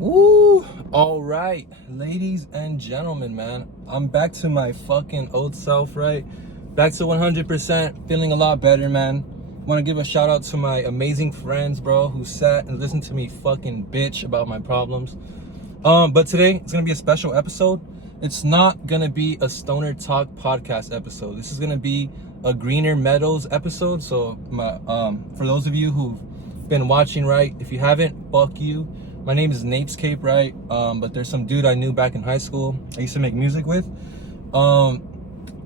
Woo! All right, ladies and gentlemen, man, I'm back to my fucking old self, right? Back to 100%, feeling a lot better, man. Want to give a shout out to my amazing friends, bro, who sat and listened to me fucking bitch about my problems. But today it's gonna be a special episode. It's not gonna be a Stoner Talk podcast episode. This is gonna be a Greener Meadows episode. So for those of you who've been watching, right, if you haven't, fuck you. My name is NapesCape, right? But there's some dude I knew back in high school I used to make music with.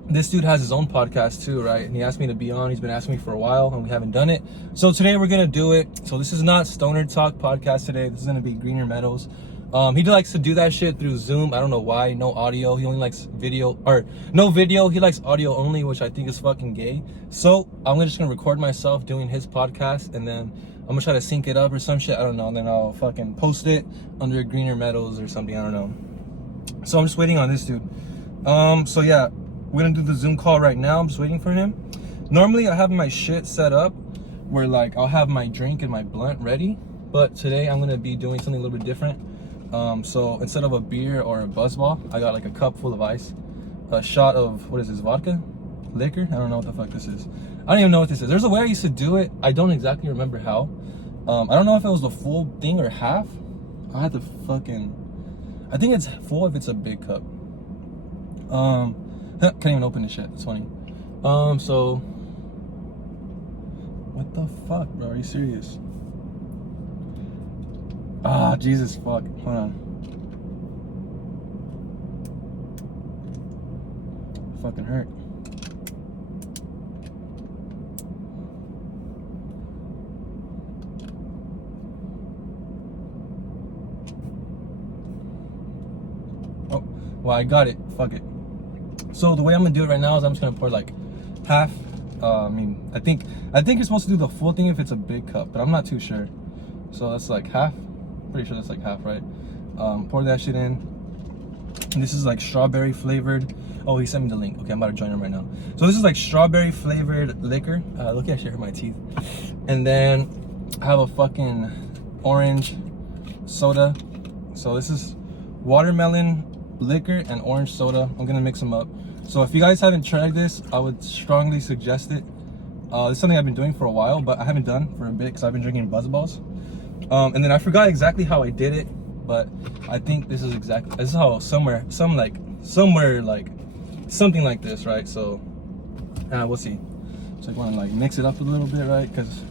This dude has his own podcast too, right? And he asked me to be on. He's been asking me for a while and we haven't done it. So today we're gonna do it. So this is not Stoner Talk podcast today. This is gonna be Greener Meadows. He likes to do that shit through Zoom. I don't know why. No audio. He only likes video, or no video. He likes audio only, which I think is fucking gay. So I'm just gonna record myself doing his podcast, and then I'm gonna try to sync it up or some shit. I don't know. And then I'll fucking post it under Greener Meadows or something. I don't know. So I'm just waiting on this dude. So yeah, we're gonna do the Zoom call right now. I'm just waiting for him. Normally I have my shit set up where like I'll have my drink and my blunt ready, but today I'm gonna be doing something a little bit different. So instead of a beer or a buzzball, I got like a cup full of ice, a shot of, what is this, vodka? Liquor? I don't know what the fuck this is. I don't even know what this is. There's a way I used to do it. I don't exactly remember how. I don't know if it was the full thing or half. I had to fucking, I think it's full if it's a big cup. Can't even open this shit. It's funny. So what the fuck, bro? Are you serious? Ah, Jesus fuck. Hold on. Fucking hurt. Oh, well, I got it. Fuck it. So the way I'm gonna do it right now is I'm just gonna pour like half. I think you're supposed to do the full thing if it's a big cup, but I'm not too sure. So that's like half. Pretty sure that's like half, right? Pour that shit in. And this is like strawberry flavored. Oh, he sent me the link. Okay, I'm about to join him right now. So this is like strawberry flavored liquor. Look, I should hurt my teeth. And then I have a fucking orange soda. So this is watermelon liquor and orange soda. I'm gonna mix them up. So if you guys haven't tried this, I would strongly suggest it. This is something I've been doing for a while, but I haven't done for a bit because I've been drinking buzzballs. And then I forgot exactly how I did it, but I think this is how something like this, right? So we'll see. So I want to like mix it up a little bit, right? Because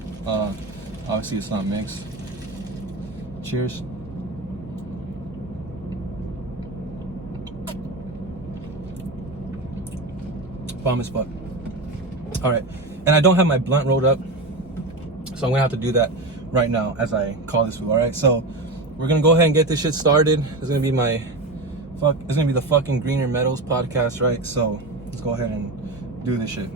obviously it's not mixed. Cheers. Bomb as fuck. All right, and I don't have my blunt rolled up, so I'm gonna have to do that right now as I call this food. All right, so we're gonna go ahead and get this shit started. It's gonna be the fucking Greener Meadows podcast, right? So let's go ahead and do this shit.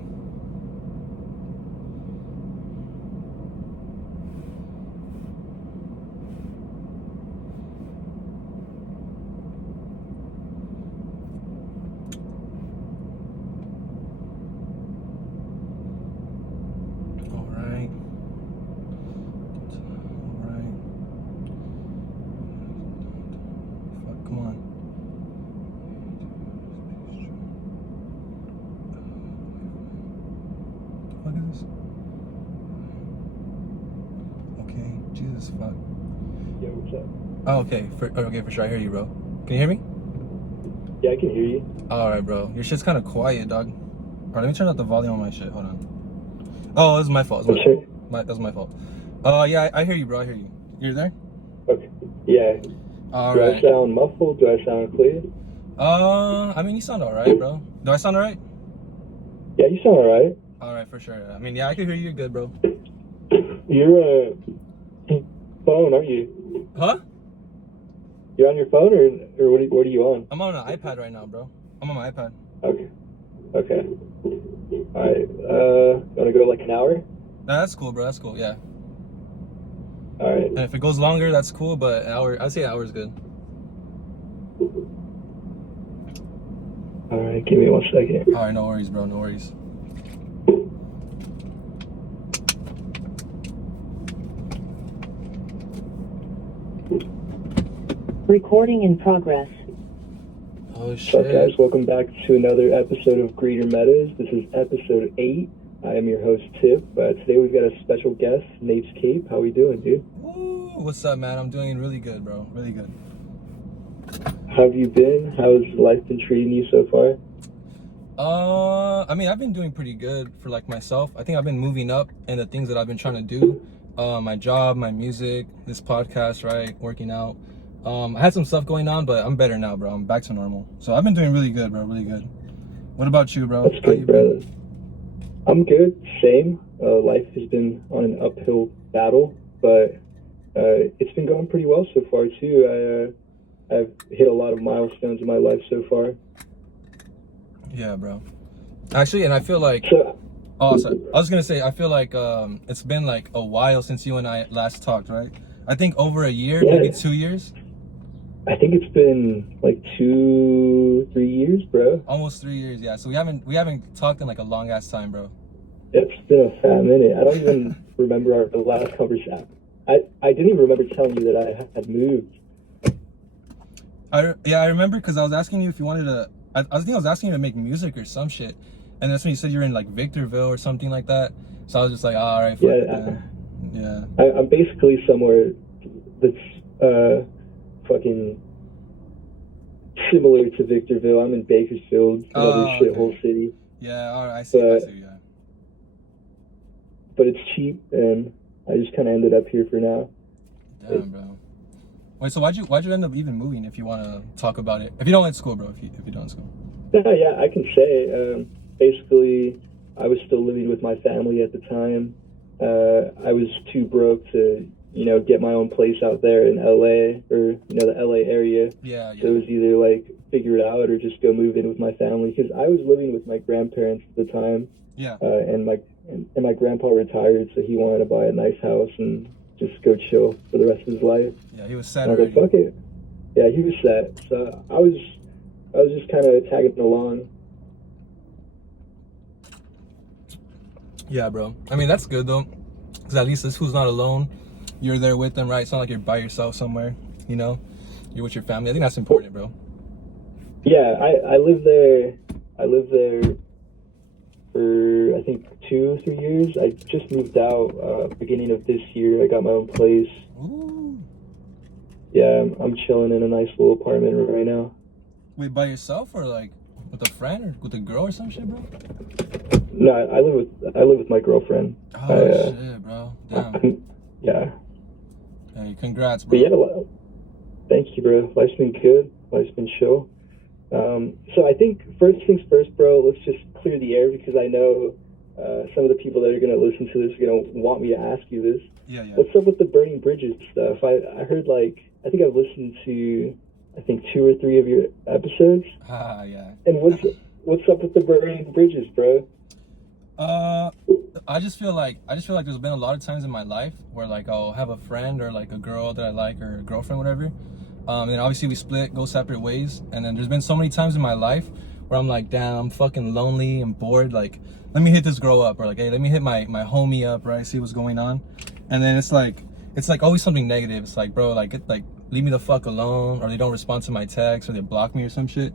Okay, Jesus fuck. Yeah, what's up? Oh, okay, for sure. I hear you, bro. Can you hear me? Yeah, I can hear you. All right, bro. Your shit's kind of quiet, dog. All right, let me turn up the volume on my shit. Hold on. Oh, this is my fault. That's my fault. Yeah, I hear you, bro. I hear you. You're there? Okay. Yeah. All Do right. I sound muffled? Do I sound clear? I mean, you sound all right, bro. Do I sound all right? Yeah, you sound all right. All right, for sure. I mean, yeah, I can hear you good, bro. You're phone, aren't you? Huh? You're on your phone, or what are you on? I'm on an iPad right now, bro. I'm on my iPad. Okay. All right. Want to go like an hour? Nah, that's cool, bro. That's cool. Yeah. All right. And if it goes longer, that's cool. But an hour, I'd say an hour is good. All right. Give me 1 second. All right, no worries, bro. No worries. Recording in progress. Oh What's up, guys? shit. Welcome back to another episode of Greener Meadows. This is episode 8. I am your host, Tip. Today we've got a special guest, NapesCape. How we doing, dude? Woo, what's up, man? I'm doing really good, bro. Really good. How have you been? How's life been treating you so far? I mean, I've been doing pretty good for like myself. I think I've been moving up in the things that I've been trying to do. My job, my music, this podcast, right? Working out. I had some stuff going on, but I'm better now, bro. I'm back to normal. So I've been doing really good, bro. Really good. What about you, bro? That's How you good, been? brother. I'm good. Same. Life has been on an uphill battle, but it's been going pretty well so far, too. I've hit a lot of milestones in my life so far. Yeah, bro. Actually, and I feel like... So, Oh, sorry. I was gonna say, I feel like it's been like a while since you and I last talked, right? I think over a year, Yeah. maybe 2 years. I think it's been like 2-3 years, bro. Almost 3 years, yeah. So we haven't talked in like a long ass time, bro. It's been a fat minute. I don't even remember our last conversation. I didn't even remember telling you that I had moved. I remember because I was asking you if you wanted to. I think I was asking you to make music or some shit, and that's when you said you were in like Victorville or something like that. So I was just like, oh, all right, fuck it then. Yeah. I'm basically somewhere that's fucking similar to Victorville. I'm in Bakersfield, another shithole city. Yeah, all right, I see, yeah. But it's cheap, and I just kind of ended up here for now. Damn, bro. Wait, so why'd you end up even moving? If you want to talk about it, if you don't like school, bro, if you don't like school. Yeah, I can say. Basically, I was still living with my family at the time. I was too broke to, get my own place out there in LA or, the LA area. Yeah. So it was either like figure it out or just go move in with my family, because I was living with my grandparents at the time. Yeah. And my grandpa retired, so he wanted to buy a nice house and just go chill for the rest of his life. Yeah, he was sad And I was already. like, fuck it. Yeah, he was set. So I was just kind of tagging along. Yeah, bro. I mean, that's good though, because at least this who's not alone. You're there with them, right? It's not like you're by yourself somewhere. You're with your family. I think that's important, bro. Yeah, I lived there. I lived there for I think 2-3 years. I just moved out beginning of this year. I got my own place. Ooh. Yeah, I'm chilling in a nice little apartment right now. Wait, by yourself or like with a friend or with a girl or some shit, bro? No, I live with my girlfriend. Oh shit, bro. Damn. Yeah. Hey, congrats, But bro. yeah, thank you, bro. Life's been good. Life's been chill. So I think first things first, bro, let's just clear the air, because I know some of the people that are going to listen to this are going to want me to ask you this. Yeah. What's up with the burning bridges stuff? I heard I think I've listened to, I think 2 or 3 of your episodes. Yeah. And what's up with the burning bridges, bro? I just feel like there's been a lot of times in my life where like I'll have a friend or like a girl that I like or a girlfriend, whatever. And then obviously we split, go separate ways. And then there's been so many times in my life where I'm like, damn, I'm fucking lonely and bored. Like, let me hit this girl up, or like, hey, let me hit my homie up, right? See what's going on. And then it's like always something negative. It's like, bro, like leave me the fuck alone, or they don't respond to my text, or they block me or some shit.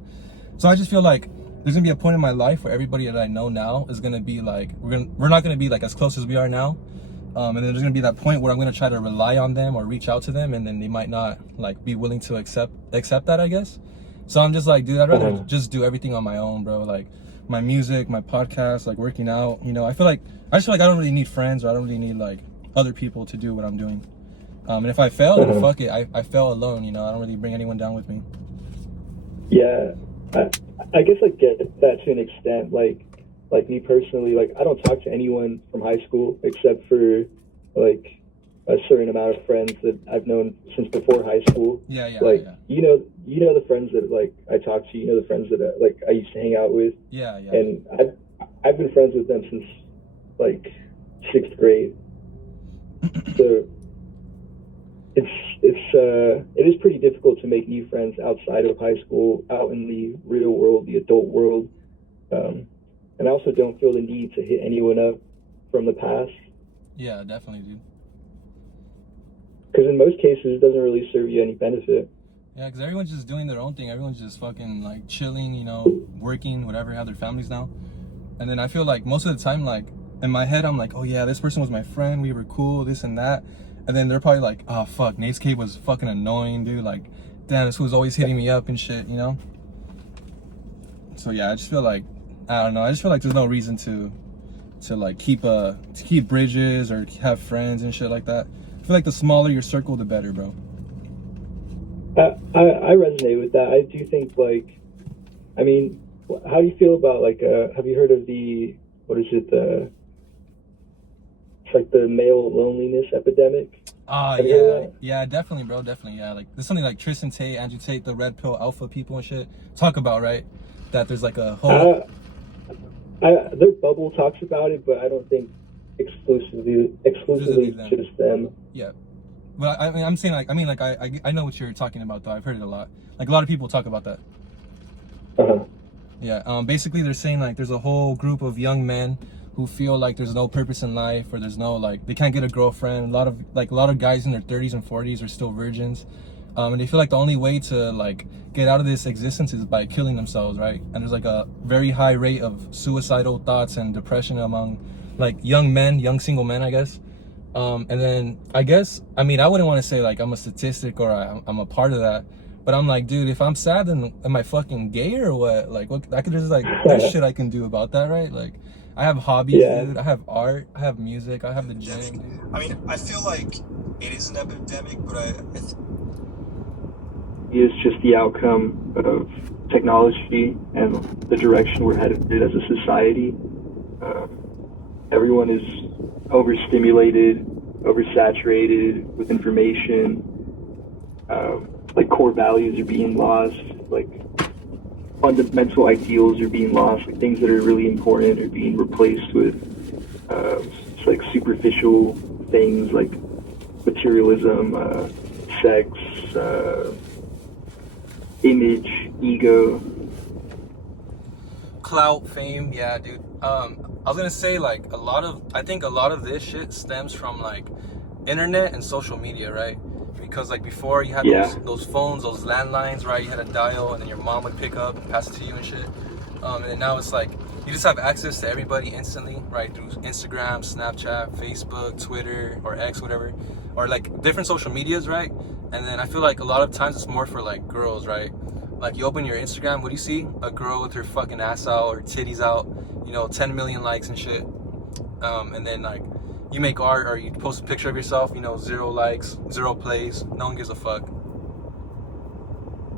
So I just feel like there's gonna be a point in my life where everybody that I know now is gonna be like, we're not gonna be like as close as we are now. And then there's gonna be that point where I'm gonna try to rely on them or reach out to them, and then they might not like be willing to accept that, I guess. So I'm just like, dude, I'd rather just do everything on my own, bro. Like my music, my podcast, like working out. I just feel like I don't really need friends, or I don't really need like other people to do what I'm doing. And if I fail, then fuck it. I fail alone. I don't really bring anyone down with me. Yeah, I guess I get that to an extent. Like me personally, like I don't talk to anyone from high school except for like a certain amount of friends that I've known since before high school. Yeah. You know the friends that like I talk to. The friends that like I used to hang out with. Yeah. And I've been friends with them since like 6th grade. So it is pretty difficult to make new friends outside of high school, out in the real world, the adult world. And I also don't feel the need to hit anyone up from the past. Yeah, definitely, dude. Because in most cases, it doesn't really serve you any benefit. Yeah, because everyone's just doing their own thing. Everyone's just fucking like chilling, you know, working, whatever, have their families now. And then I feel like most of the time, like in my head, I'm like, oh yeah, this person was my friend. We were cool, this and that. And then they're probably like, oh fuck, NapesCape was fucking annoying, dude. Like, damn, this was always hitting me up and shit, you know? So yeah, I just feel like, I don't know. I just feel like there's no reason to like keep bridges or have friends and shit like that. I feel like the smaller your circle, the better, bro. I resonate with that. I do think, like, I mean, how do you feel about, like, have you heard of what is it, it's like the male loneliness epidemic? Yeah, definitely, bro, definitely, yeah. Like, there's something like Tristan Tate, Andrew Tate, the red pill alpha people and shit talk about, right? That there's like a whole... Their bubble talks about it, but I don't think exclusively just them. Yeah. But I'm saying, like, I know what you're talking about, though. I've heard it a lot. Like, a lot of people talk about that. Uh-huh. Yeah. Basically, they're saying, like, there's a whole group of young men who feel like there's no purpose in life, or there's no, like, they can't get a girlfriend. A lot of guys in their 30s and 40s are still virgins. And they feel like the only way to, like, get out of this existence is by killing themselves, right? And there's, like, a very high rate of suicidal thoughts and depression among, like, young single men, I guess. And then I guess, I mean, I wouldn't want to say like I'm a statistic or I'm a part of that, but I'm like, dude, if I'm sad, then am I fucking gay or what? Like, what? I could just like, there's shit I can do about that, right? Like, I have hobbies, dude. I have art. I have music. I have the gym. Dude. I mean, I feel like it is an epidemic, but it's just the outcome of technology and the direction we're headed as a society. Everyone is overstimulated, oversaturated with information. Like core values are being lost. Like fundamental ideals are being lost. Like things that are really important are being replaced with like superficial things like materialism, sex, image, ego, clout, fame. Yeah, dude. I was gonna say, like, I think a lot of this shit stems from like internet and social media, right? Because like before you had those phones, those landlines, right? You had a dial and then your mom would pick up and pass it to you and shit. And then now it's like you just have access to everybody instantly, right? Through Instagram, Snapchat, Facebook, Twitter, or X, whatever, or like different social medias, right? And then I feel like a lot of times it's more for like girls, right? Like you open your Instagram, what do you see? A girl with her fucking ass out or titties out, you know, 10 million likes and shit. And then like you make art or you post a picture of yourself, you know, 0 likes, 0 plays, no one gives a fuck.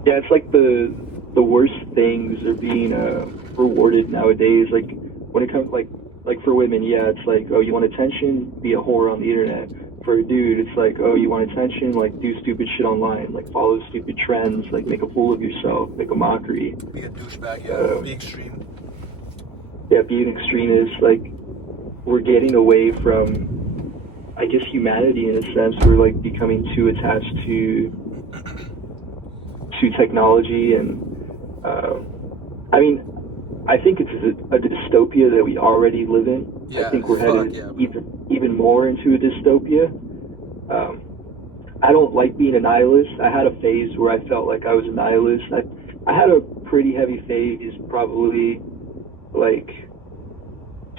Yeah, it's like the worst things are being rewarded nowadays. Like when it comes like for women, yeah, it's like, oh, you want attention, be a whore on the internet. For a dude, it's like, oh, you want attention, like do stupid shit online, like follow stupid trends, like make a fool of yourself, make a mockery. Be a douchebag, yeah, be extreme. Yeah, be an extremist. Like we're getting away from, I guess, humanity in a sense. We're like becoming too attached to technology, and I mean, I think it's a dystopia that we already live in. Yeah, I think we're headed even more into a dystopia. I don't like being a nihilist. I had a phase where I felt like I was a nihilist. I had a pretty heavy phase probably like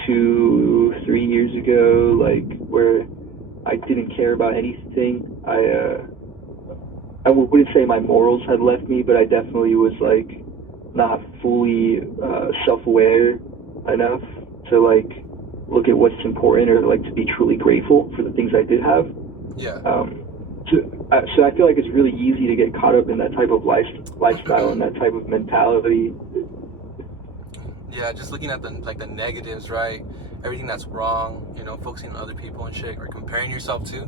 2-3 years ago, like where I didn't care about anything. I wouldn't say my morals had left me, but I definitely was like not fully self-aware enough to like look at what's important or like to be truly grateful for the things I did have. Yeah. So I feel like it's really easy to get caught up in that type of lifestyle and that type of mentality. Yeah, just looking at the negatives, right? Everything that's wrong, you know, focusing on other people and shit, or comparing yourself to.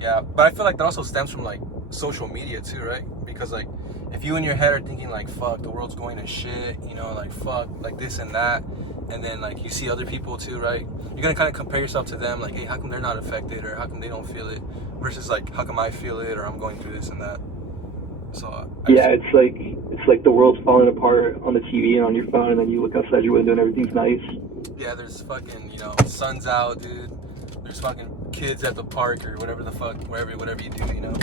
Yeah, but I feel like that also stems from like social media too, right? Because like if you in your head are thinking like, fuck, the world's going to shit, you know, like fuck, like this and that, and then like you see other people too, right? You're gonna kind of compare yourself to them, like, hey, how come they're not affected, or how come they don't feel it, versus like, how come I feel it, or I'm going through this and that. So it's like the world's falling apart on the TV and on your phone, and then you look outside your window and everything's nice. Yeah, there's fucking, you know, sun's out, dude. There's fucking kids at the park or whatever the fuck, whatever you do, you know.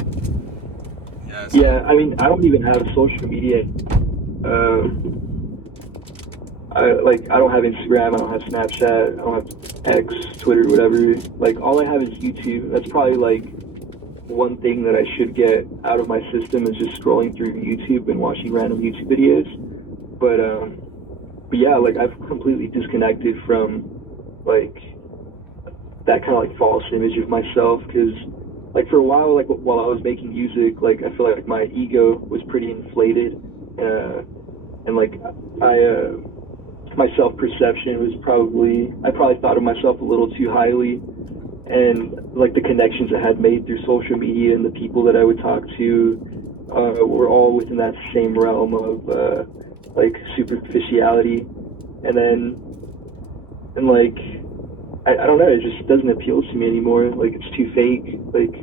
Yeah, I mean, I don't even have social media. I don't have Instagram, I don't have Snapchat, I don't have X, Twitter, whatever. Like, all I have is YouTube. That's probably like one thing that I should get out of my system is just scrolling through YouTube and watching random YouTube videos. But yeah, like I've completely disconnected from like that kind of like false image of myself, because like for a while, like while I was making music, like I feel like my ego was pretty inflated, and like my self-perception was I probably thought of myself a little too highly, and like the connections I had made through social media and the people that I would talk to were all within that same realm of like superficiality, and like I don't know, it just doesn't appeal to me anymore. Like it's too fake. Like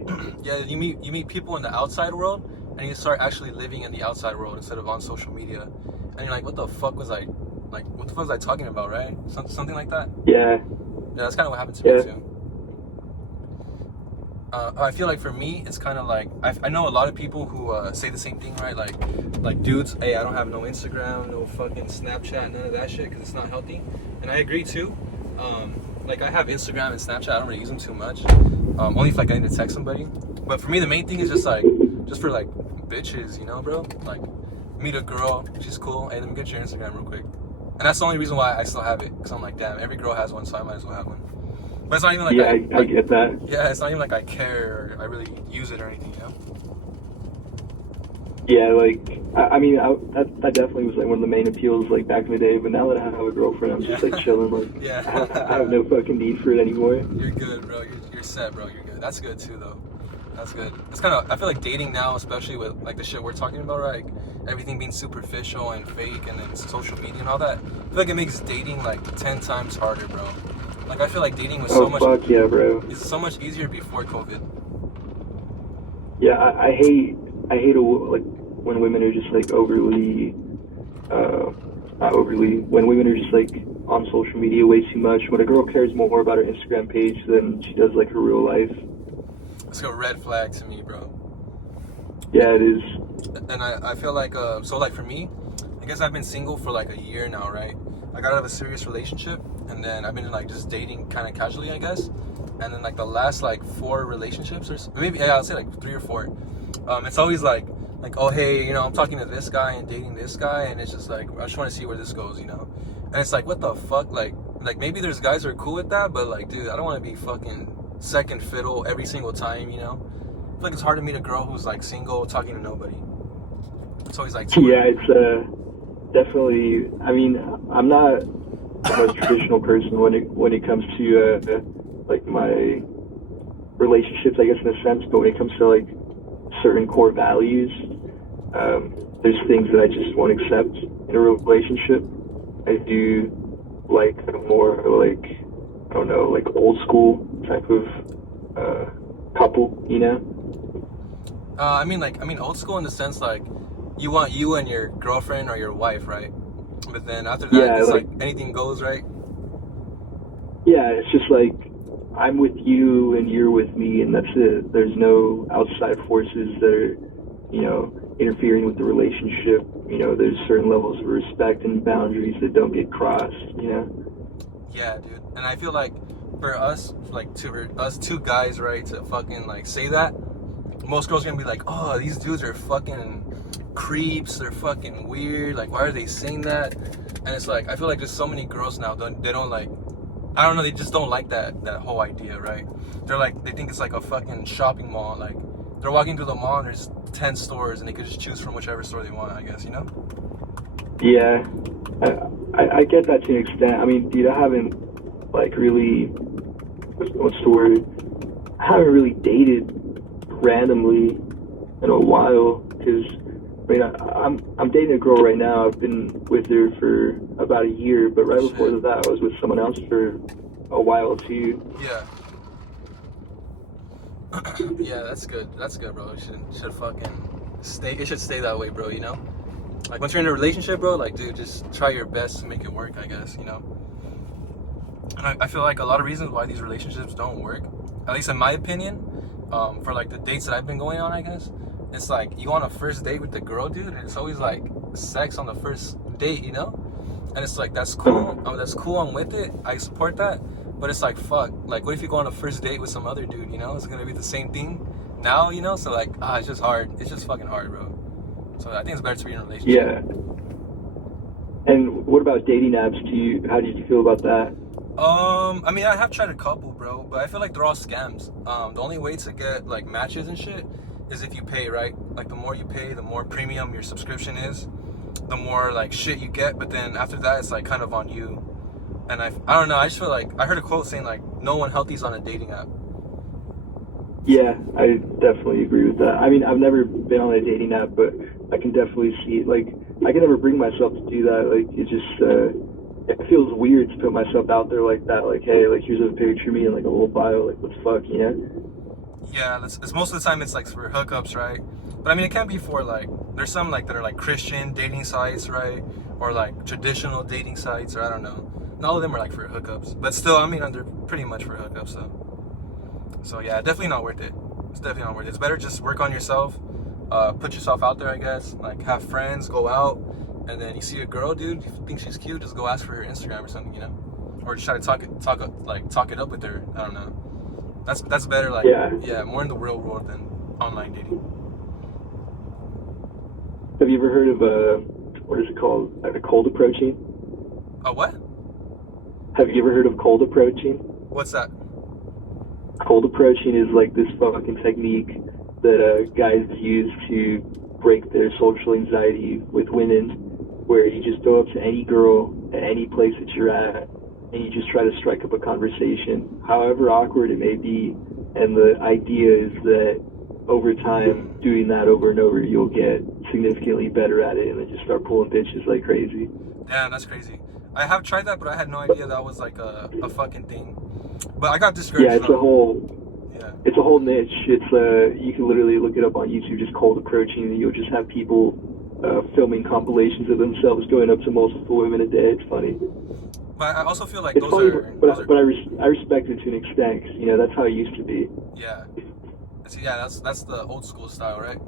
yeah, you meet people in the outside world, and you start actually living in the outside world instead of on social media, and you're like, what the fuck was I talking about, right? Something like that. Yeah, that's kind of what happened to me too. I feel like for me, it's kind of like I know a lot of people who say the same thing, right? Like dudes, hey, I don't have no Instagram, no fucking Snapchat, none of that shit, because it's not healthy. And I agree too. Like I have Instagram and Snapchat, I don't really use them too much. Only if like I need to text somebody. But for me, the main thing is just for like bitches, you know, bro. Like meet a girl, she's cool. Hey, let me get your Instagram real quick. And that's the only reason why I still have it, because I'm like, damn, every girl has one, so I might as well have one. But it's not even like I get that. Yeah, it's not even like I care or I really use it or anything, you know? Yeah, like I mean, that definitely was like one of the main appeals like back in the day. But now that I have a girlfriend, I'm just like chilling. Like yeah. I have no fucking need for it anymore. You're good, bro. You're set, bro. You're good. That's good too, though. That's good. It's kind of, I feel like dating now, especially with like the shit we're talking about, right? Like, everything being superficial and fake, and then social media and all that. I feel like it makes dating like 10 times harder, bro. Like I feel like dating was Fuck yeah, bro. It's so much easier before COVID. Yeah, I hate like when women are just like overly, not overly, when women are just like on social media way too much. When a girl cares more about her Instagram page than she does like her real life. It's a red flag to me, bro. Yeah, it is. And I feel like, so like for me, I guess I've been single for like a year now, right? I got out of a serious relationship, and then I've been like just dating kind of casually, I guess. And then like the last like 4 relationships, or maybe, yeah, I'll say like 3 or 4. It's always like, oh, hey, you know, I'm talking to this guy and dating this guy, and it's just like, I just want to see where this goes, you know? And it's like, what the fuck? Like maybe there's guys who are cool with that, but like, dude, I don't want to be fucking second fiddle every single time, you know? I feel like it's hard to meet a girl who's like single, talking to nobody. It's always like, yeah, it's definitely. I mean, I'm not the most traditional person when it comes to like my relationships, I guess, in a sense. But when it comes to like certain core values, there's things that I just won't accept in a relationship. I do like a more like, I don't know, like old school type of couple, you know? I mean old school in the sense like you want you and your girlfriend or your wife, right? But then after that, it's like anything goes, right? Yeah, it's just like I'm with you and you're with me, and that's it. There's no outside forces that are, you know, interfering with the relationship. You know, there's certain levels of respect and boundaries that don't get crossed, you know? Yeah, dude. And I feel like for us, like us two guys, right, to fucking like say that, most girls are gonna be like, oh, these dudes are fucking creeps, they're fucking weird, like why are they saying that? And it's like, I feel like there's so many girls now, they don't like, I don't know, they just don't like that whole idea, right? They're like, they think it's like a fucking shopping mall, like they're walking through the mall and there's 10 stores and they could just choose from whichever store they want, I guess, you know? Yeah, I get that to an extent. I mean, dude, I haven't like really, what's the word? I haven't really dated randomly in a while, because I mean, I'm dating a girl right now. I've been with her for about a year, but right before that, I was with someone else for a while too. Yeah. Yeah, that's good. That's good, bro. It should fucking stay. It should stay that way, bro. You know, like once you're in a relationship, bro, like, dude, just try your best to make it work, I guess. You know. And I feel like a lot of reasons why these relationships don't work, at least in my opinion, for like the dates that I've been going on, I guess, it's like you go on a first date with the girl, dude, and it's always like sex on the first date, you know? And it's like, that's cool. That's cool. I'm with it. I support that. But it's like, fuck. Like, what if you go on a first date with some other dude, you know? It's gonna be the same thing now, you know? So like, it's just hard. It's just fucking hard, bro. So I think it's better to be in a relationship. Yeah. And what about dating apps? How did you feel about that? I mean, I have tried a couple, bro, but I feel like they're all scams. The only way to get like matches and shit is if you pay, right? Like the more you pay, the more premium your subscription is, the more like shit you get. But then after that, it's like kind of on you. And I don't know. I just feel like I heard a quote saying like, no one healthy's on a dating app. Yeah, I definitely agree with that. I mean, I've never been on a dating app, but I can definitely see, like, I can never bring myself to do that. Like, it just, it feels weird to put myself out there like that. Like, hey, like, here's a picture of me and, like, a little bio. Like, what the fuck, you know? Yeah, it's most of the time it's, like, for hookups, right? But, I mean, it can be for, like, there's some, like, that are, like, Christian dating sites, right? Or, like, traditional dating sites, or I don't know. And all of them are, like, for hookups. But still, I mean, they're pretty much for hookups, though. So yeah, definitely not worth it. It's definitely not worth it. It's better just work on yourself, put yourself out there, I guess. Like have friends, go out, and then you see a girl, dude, you think she's cute, just go ask for her Instagram or something, you know, or just try to talk it up with her. I don't know. That's better. Like yeah, more in the real world than online dating. Have you ever heard of what is it called? Like cold approaching? What? Have you ever heard of cold approaching? What's that? Cold approaching is like this fucking technique that guys use to break their social anxiety with women, where you just go up to any girl at any place that you're at and you just try to strike up a conversation, however awkward it may be. And the idea is that over time, doing that over and over, you'll get significantly better at it and then just start pulling bitches like crazy. Damn, that's crazy. I have tried that, but I had no idea that was like a fucking thing. But I got discouraged. Yeah, it's a whole niche. It's you can literally look it up on YouTube, just cold approaching, and you'll just have people filming compilations of themselves going up to multiple women a day. It's funny. But I also feel like it's funny, but I respect it to an extent, 'cause, you know, that's how it used to be. Yeah. That's the old school style, right?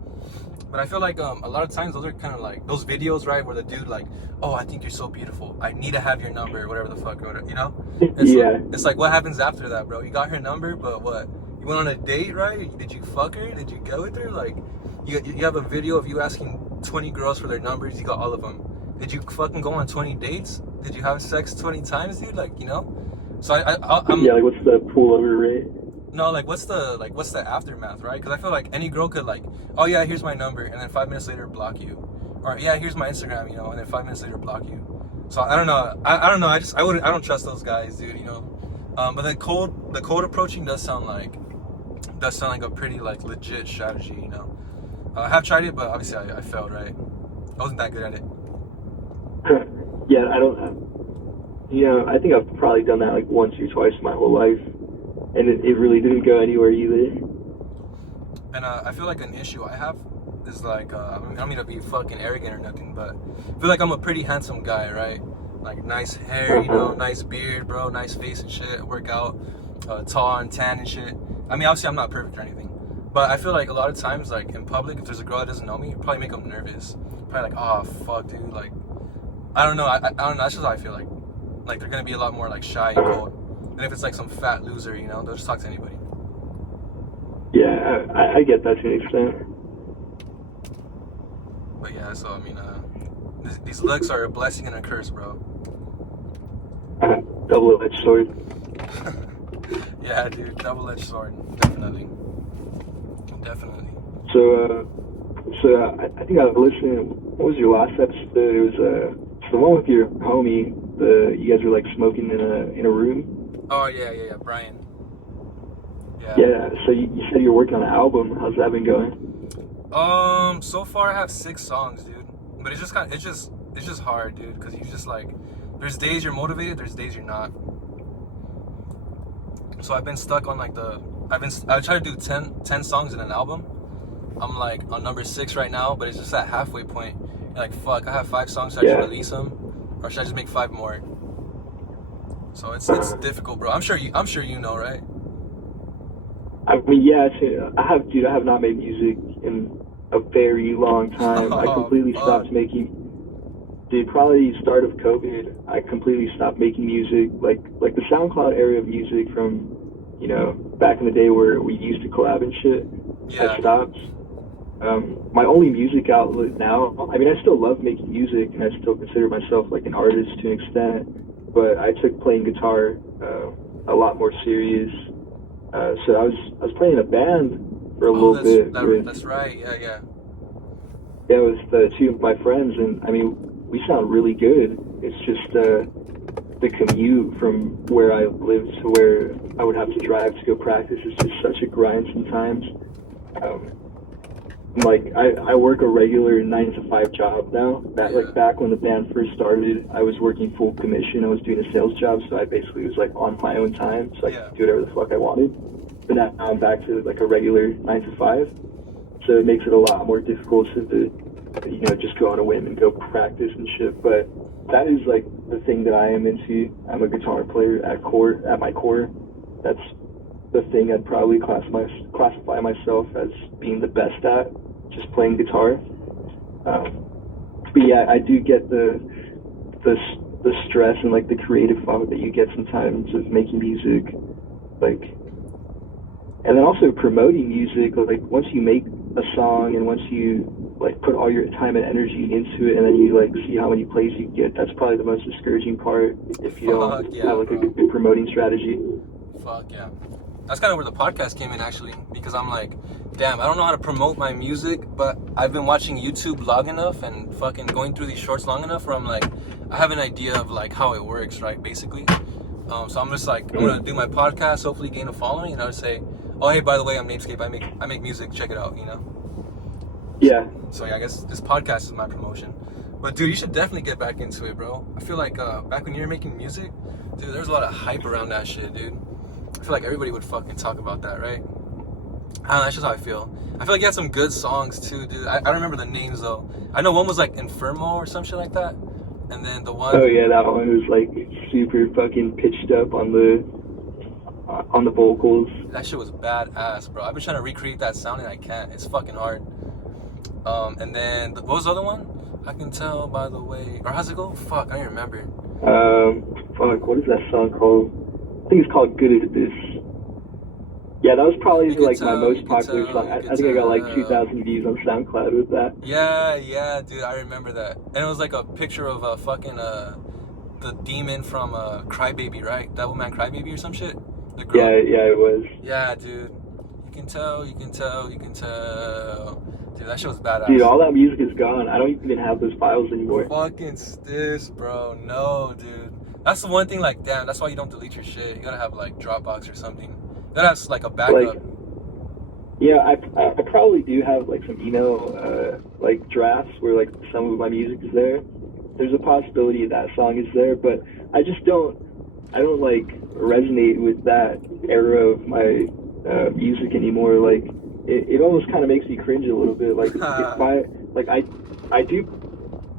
But I feel like a lot of times those are kind of like those videos, right, where the dude like, oh, I think you're so beautiful, I need to have your number, or whatever the fuck, you know? It's like, what happens after that, bro? You got her number, but what? You went on a date, right? Did you fuck her? Did you go with her? Like, you have a video of you asking 20 girls for their numbers, you got all of them. Did you fucking go on 20 dates? Did you have sex 20 times, dude? Like, you know? So I'm yeah, like what's the pullover rate? No, like what's the aftermath, right? Because I feel like any girl could like, oh yeah, here's my number, and then 5 minutes later block you, or yeah, here's my Instagram, you know, and then 5 minutes later block you. So I don't know. I don't know. I don't trust those guys, dude. You know. But the cold approaching does sound like a pretty like legit strategy, you know. I have tried it, but obviously I failed, right? I wasn't that good at it. Yeah, I don't. You know, I think I've probably done that like once or twice my whole life. And it really didn't go anywhere either. And I feel like an issue I have is like, I don't mean to be fucking arrogant or nothing, but I feel like I'm a pretty handsome guy, right? Like nice hair, you know, nice beard, bro, nice face and shit, I work out, tall and tan and shit. I mean, obviously I'm not perfect or anything, but I feel like a lot of times, like in public, if there's a girl that doesn't know me, it'd probably make them nervous. Probably like, oh fuck, dude, like, I don't know, I don't know, that's just how I feel like they're gonna be a lot more like shy and cold. And if it's like some fat loser, you know, they'll just talk to anybody. Yeah, I get that to an extent. But yeah, so I mean, these looks are a blessing and a curse, bro. Double-edged sword. Yeah, dude, double-edged sword, definitely. So I think I was listening. What was your last episode? It was it's the one with your homie. You guys were like smoking in a room. Oh yeah, Brian. Yeah. So you said you're working on an album. How's that been going? So far I have 6 songs, dude. But it's just hard, dude, because you just like, there's days you're motivated, there's days you're not. So I've been stuck on like I try to do 10 songs in an album. I'm like on number 6 right now, but it's just that halfway point. You're like, fuck, I have 5 songs, should I just release them, or should I just make 5 more? So it's difficult, bro. I'm sure you know, right? I mean, yeah, I have not made music in a very long time. I completely stopped making. Dude, probably start of COVID, I completely stopped making music. Like the SoundCloud era of music from, you know, back in the day where we used to collab and shit. Yeah. I stopped. My only music outlet now, I mean, I still love making music and I still consider myself like an artist to an extent, but I took playing guitar a lot more serious. So I was playing in a band for a little bit. That's right. Yeah. Yeah, it was the two of my friends, and I mean, we sound really good. It's just the commute from where I live to where I would have to drive to go practice is just such a grind sometimes. Like I work a regular 9 to 5 job now. Like back when the band first started, I was working full commission. I was doing a sales job, so I basically was like on my own time, so I could do whatever the fuck I wanted. But now I'm back to like a regular 9 to 5, so it makes it a lot more difficult to you know, just go on a whim and go practice and shit. But that is like the thing that I am into. I'm a guitar player at my core. That's the thing I'd probably classify myself as being the best at, just playing guitar. But yeah, I do get the stress and like the creative funk that you get sometimes of making music, like, and then also promoting music. Like once you make a song and once you like put all your time and energy into it and then you like see how many plays you get, that's probably the most discouraging part if you don't have like a good promoting strategy. Fuck yeah. That's kind of where the podcast came in actually, because I'm like, damn, I don't know how to promote my music, but I've been watching YouTube long enough and fucking going through these shorts long enough where I'm like, I have an idea of like how it works, right, basically. So I'm just like, I'm gonna do my podcast, hopefully gain a following, and I'll just say, oh hey, by the way, I'm NapesCape, I make music, check it out, you know. Yeah. So yeah, I guess this podcast is my promotion. But dude, you should definitely get back into it, bro. I feel like back when you were making music, dude, there's a lot of hype around that shit, dude. I feel like everybody would fucking talk about that, right? I don't know, that's just how I feel. I feel like you had some good songs too, dude. I don't remember the names though. I know one was like Infermo or some shit like that. And then the one... Oh yeah, that one was like super fucking pitched up on the vocals. That shit was badass, bro. I've been trying to recreate that sound and I can't. It's fucking hard. And then, what was the other one? I can tell by the way... Or how's it go? Fuck, I don't remember. Fuck, what is that song called? I think it's called Good at This. Yeah, that was probably like my most popular song. I think I got like 2,000 views on SoundCloud with that. Yeah, dude, I remember that. And it was like a picture of fucking the demon from Crybaby, right? Devilman Crybaby or some shit. The girl. Yeah, it was. Yeah, dude. You can tell. Dude, that shit was badass. Dude, all that music is gone. I don't even have those files anymore. Fucking Stice, bro. No, dude. That's the one thing, like, damn, that's why you don't delete your shit. You gotta have, like, Dropbox or something. You gotta have, like, a backup. Like, yeah, I probably do have, like, some email, like, drafts where, like, some of my music is there. There's a possibility that song is there, but I just don't, like, resonate with that era of my music anymore. Like, it almost kind of makes me cringe a little bit. Like, I do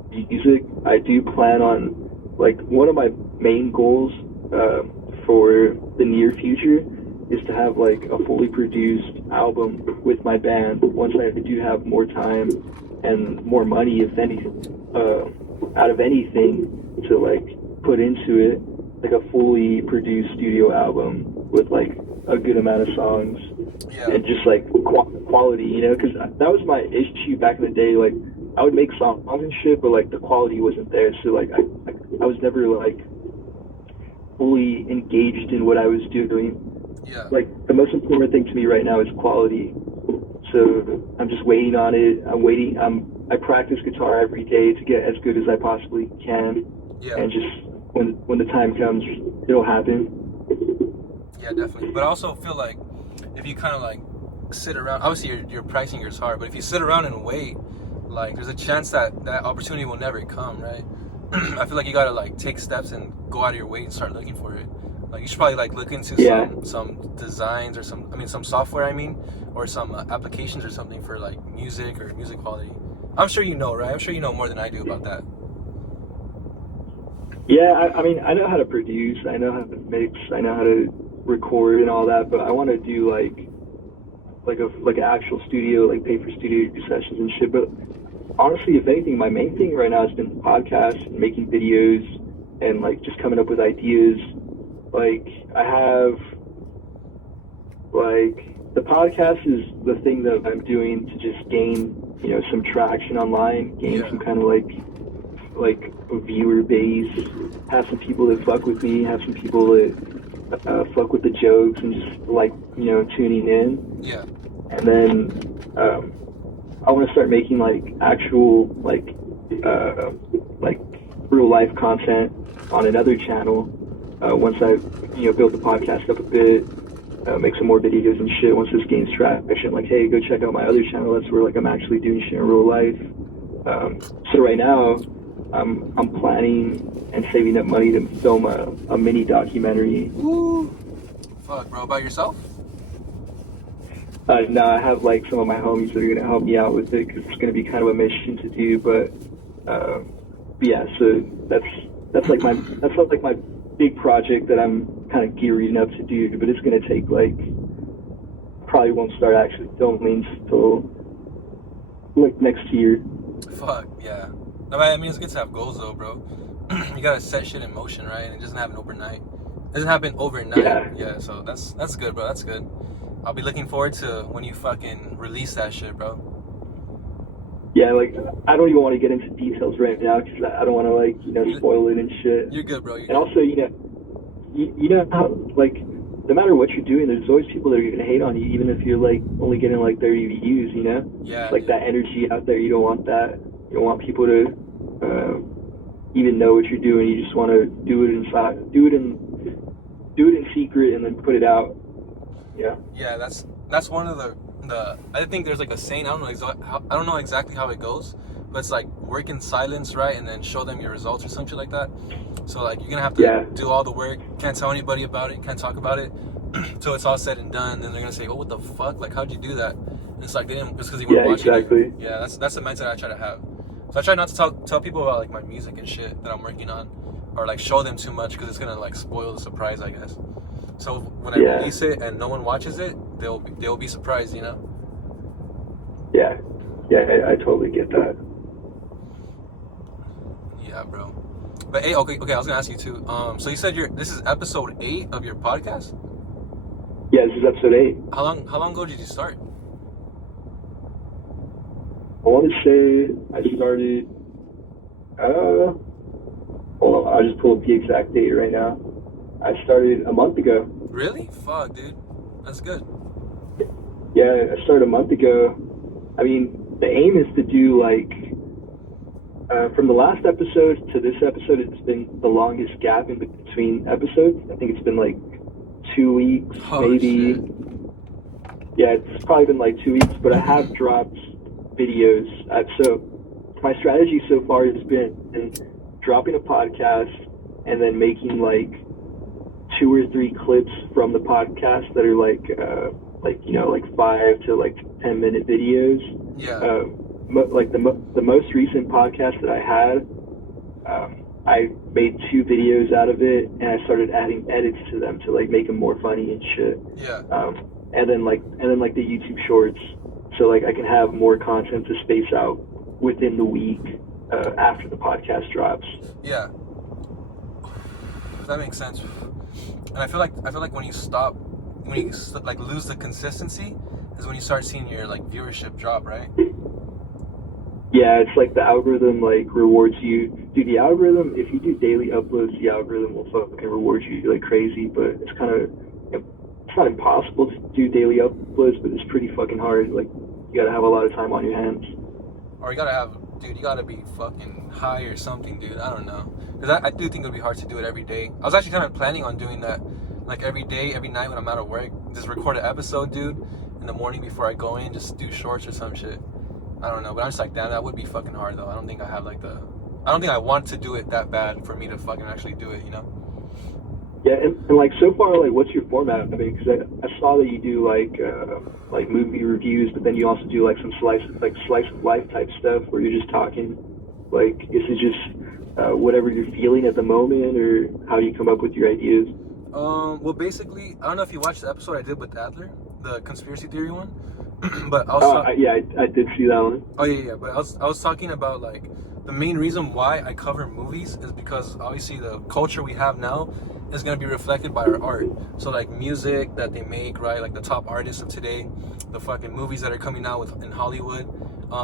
music, I do plan on, like, one of my main goals for the near future is to have like a fully produced album with my band once I do have more time and more money, if any, out of anything to like put into it, like a fully produced studio album with like a good amount of songs and just like quality, you know, because that was my issue back in the day. Like, I would make songs and shit, but like the quality wasn't there, so like I was never like fully engaged in what I was doing. Yeah. Like, the most important thing to me right now is quality. So I'm just waiting on it. I practice guitar every day to get as good as I possibly can. Yeah. And just when the time comes, it'll happen. Yeah, definitely. But I also feel like if you kind of like sit around, obviously you're pricing yours hard, but if you sit around and wait, like, there's a chance that opportunity will never come, right? I feel like you gotta like take steps and go out of your way and start looking for it. Like, you should probably like look into some designs or some software, or some applications or something for like music or music quality. I'm sure you know, right? I'm sure you know more than I do about that. Yeah, I mean, I know how to produce, I know how to mix, I know how to record and all that, but I want to do like like an actual studio, like pay for studio sessions and shit. But honestly, if anything, my main thing right now has been podcasts and making videos and like just coming up with ideas. Like I have like the podcast is the thing that I'm doing to just gain, you know, some traction online, gain some kind of like a viewer base, have some people that fuck with me, have some people that fuck with the jokes and just like, you know, tuning in. Yeah. And then I want to start making like actual like real life content on another channel once I, you know, build the podcast up a bit, make some more videos and shit. Once this gains traction, like, hey, go check out my other channel. That's where like I'm actually doing shit in real life. So right now, I'm planning and saving up money to film a mini documentary. Ooh. Fuck, bro, by yourself? No, I have like some of my homies that are gonna help me out with it because it's gonna be kind of a mission to do. But yeah, so that's like my big project that I'm kind of gearing up to do. But it's gonna take like probably won't start actually filming until like next year. Fuck yeah. No, I mean, it's good to have goals though, bro. You gotta set shit in motion, right? And it doesn't happen overnight. It doesn't happen overnight. Yeah. So that's good, bro. That's good. I'll be looking forward to when you fucking release that shit, bro. Yeah, like I don't even want to get into details right now because I don't want to like, you know, spoil it and shit. You're good, bro. And also, you know how like no matter what you're doing, there's always people that are gonna hate on you, even if you're like only getting like 30 views. You know? Yeah. Like that energy out there, you don't want that. You don't want people to even know what you're doing. You just want to do it inside, do it in secret, and then put it out. Yeah. Yeah, that's one of the I think there's like a saying, I don't know exactly how it goes, but it's like work in silence, right? And then show them your results or something like that. So like you're gonna have to do all the work, can't tell anybody about it, can't talk about it until it's all said and done. Then they're gonna say, oh, what the fuck? Like, how'd you do that? And it's like they didn't, it's because you weren't watching it. Yeah, that's the mindset I try to have. So I try not to tell people about like my music and shit that I'm working on, or like show them too much because it's gonna like spoil the surprise, I guess. So when I release it and no one watches it, they'll be surprised, you know? Yeah, I totally get that. Yeah, bro. But hey, okay, I was gonna ask you too. So you said this is episode 8 of your podcast? Yeah, this is episode 8. How long ago did you start? I want to say I started. Hold on, I'll just pull up the exact date right now. I started a month ago. Really? Fuck, dude. That's good. Yeah, I started a month ago. I mean, the aim is to do like, from the last episode to this episode, it's been the longest gap in between episodes. I think it's been like 2 weeks, maybe. Shit. Yeah, it's probably been like 2 weeks, but I have dropped videos. So my strategy so far has been dropping a podcast and then making like 2 or 3 clips from the podcast that are like you know, like 5 to like 10 minute videos. Yeah. Like the most recent podcast that I had, I made 2 videos out of it, and I started adding edits to them to like make them more funny and shit. Yeah. And then like the YouTube shorts, so like I can have more content to space out within the week after the podcast drops. Yeah. That makes sense. And I feel like when you like lose the consistency is when you start seeing your like viewership drop, right? Yeah, it's like the algorithm like rewards you. Dude, the algorithm, if you do daily uploads, the algorithm will fucking reward you like crazy, but it's kind of, it's not impossible to do daily uploads, but it's pretty fucking hard. Like, you gotta have a lot of time on your hands. Or you gotta be fucking high or something, dude. I don't know. Because I do think it would be hard to do it every day. I was actually kind of planning on doing that. Like every day, every night when I'm out of work, just record an episode, dude. In the morning before I go in, just do shorts or some shit. I don't know, but I'm just like, damn, that would be fucking hard though. I don't think I want to do it that bad for me to fucking actually do it, you know? Yeah, and like so far, like what's your format? I mean, because I saw that you do like movie reviews, but then you also do like some slice of life type stuff where you're just talking. Like, is it just whatever you're feeling at the moment, or how do you come up with your ideas? Well, basically, I don't know if you watched the episode I did with Adler, the conspiracy theory one. But I was I did see that one. Oh yeah. But I was talking about like the main reason why I cover movies is because obviously the culture we have now is gonna be reflected by our art. So like music that they make, right? Like the top artists of today, the fucking movies that are coming out in Hollywood,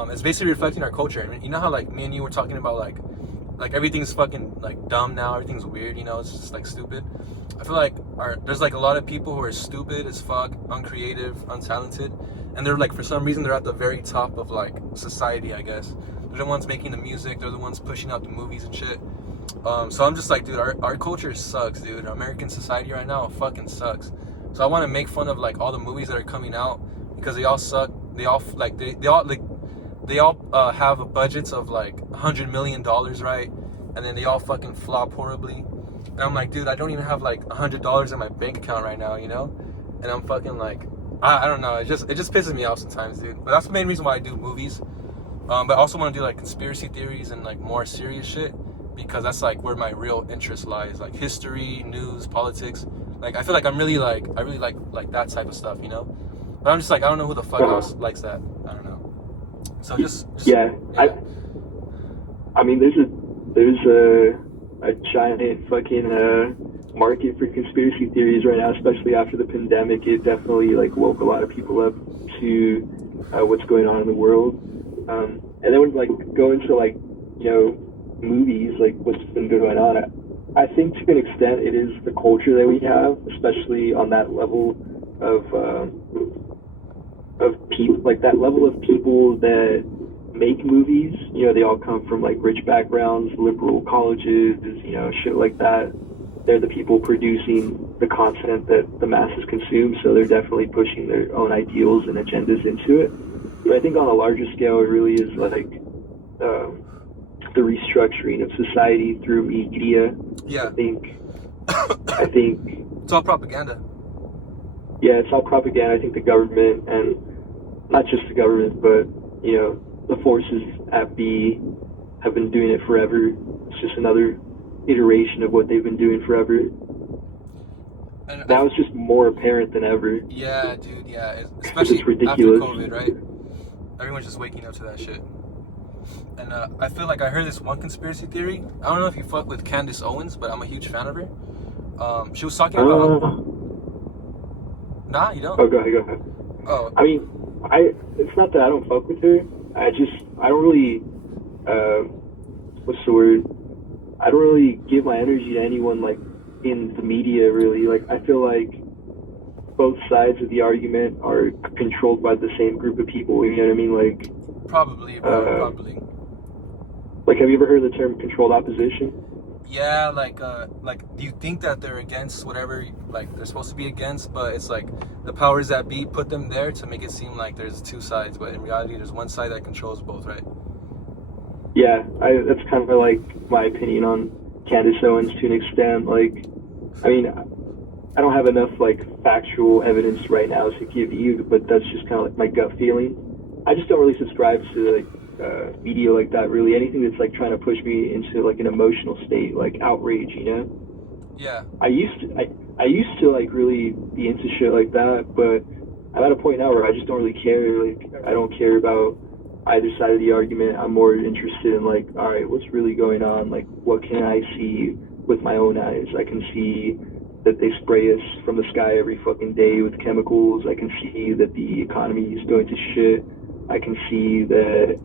it's basically reflecting our culture. And you know how like me and you were talking about like everything's fucking like dumb now, everything's weird, you know, it's just like stupid. I feel like there's like a lot of people who are stupid as fuck, uncreative, untalented, and they're like for some reason they're at the very top of like society, I guess. They're the ones making the music, they're the ones pushing out the movies and shit. So I'm just like, dude, our culture sucks, dude. American society right now fucking sucks. So I want to make fun of like all the movies that are coming out because they all suck. They all like they all have budgets of like $100 million, right? And then they all fucking flop horribly. And I'm like, dude, I don't even have like $100 in my bank account right now, you know? And I'm fucking like, I don't know. It just pisses me off sometimes, dude. But that's the main reason why I do movies. But I also want to do like conspiracy theories and like more serious shit because that's like where my real interest lies, like history, news, politics. Like I feel like I really like that type of stuff, you know? But I'm just like, I don't know who the fuck else likes that. I don't know. So just yeah. I mean, there's a giant fucking market for conspiracy theories right now, especially after the pandemic. It definitely like woke a lot of people up to what's going on in the world. And then when like go into like, you know, movies, like what's been going on, I think to an extent it is the culture that we have, especially on that level of people, like that level of people that make movies. You know, they all come from like rich backgrounds, liberal colleges, you know, shit like that. They're the people producing the content that the masses consume, so they're definitely pushing their own ideals and agendas into it. But I think on a larger scale, it really is like the restructuring of society through media. Yeah. I think it's all propaganda. Yeah, it's all propaganda. I think the government, and not just the government, but, you know, the forces at B have been doing it forever. It's just another iteration of what they've been doing forever. And now it's just more apparent than ever. Yeah, dude, yeah. Especially it's ridiculous. After COVID, right? Everyone's just waking up to that shit. And I feel like I heard this one conspiracy theory. I don't know if you fuck with Candace Owens, but I'm a huge fan of her. She was talking about... Nah, you don't? Oh, go ahead. Oh. I mean, it's not that I don't fuck with her. I don't really, what's the word? I don't really give my energy to anyone, like, in the media, really. Like, I feel like both sides of the argument are controlled by the same group of people, you know what I mean? Like... Probably, bro, probably. Like, have you ever heard of the term controlled opposition? Yeah, like, do you think that they're against whatever, like, they're supposed to be against, but it's like the powers that be put them there to make it seem like there's two sides, but in reality, there's one side that controls both, right? Yeah, that's kind of like my opinion on Candace Owens to an extent. Like, I mean, I don't have enough, like, factual evidence right now to give you, but that's just kind of like my gut feeling. I just don't really subscribe to, like, media like that, really. Anything that's like trying to push me into like an emotional state, like outrage, you know? Yeah. I used to like really be into shit like that, but I'm at a point now where I just don't really care. Like, I don't care about either side of the argument. I'm more interested in like, all right, what's really going on? Like, what can I see with my own eyes? I can see that they spray us from the sky every fucking day with chemicals. I can see that the economy is going to shit. I can see that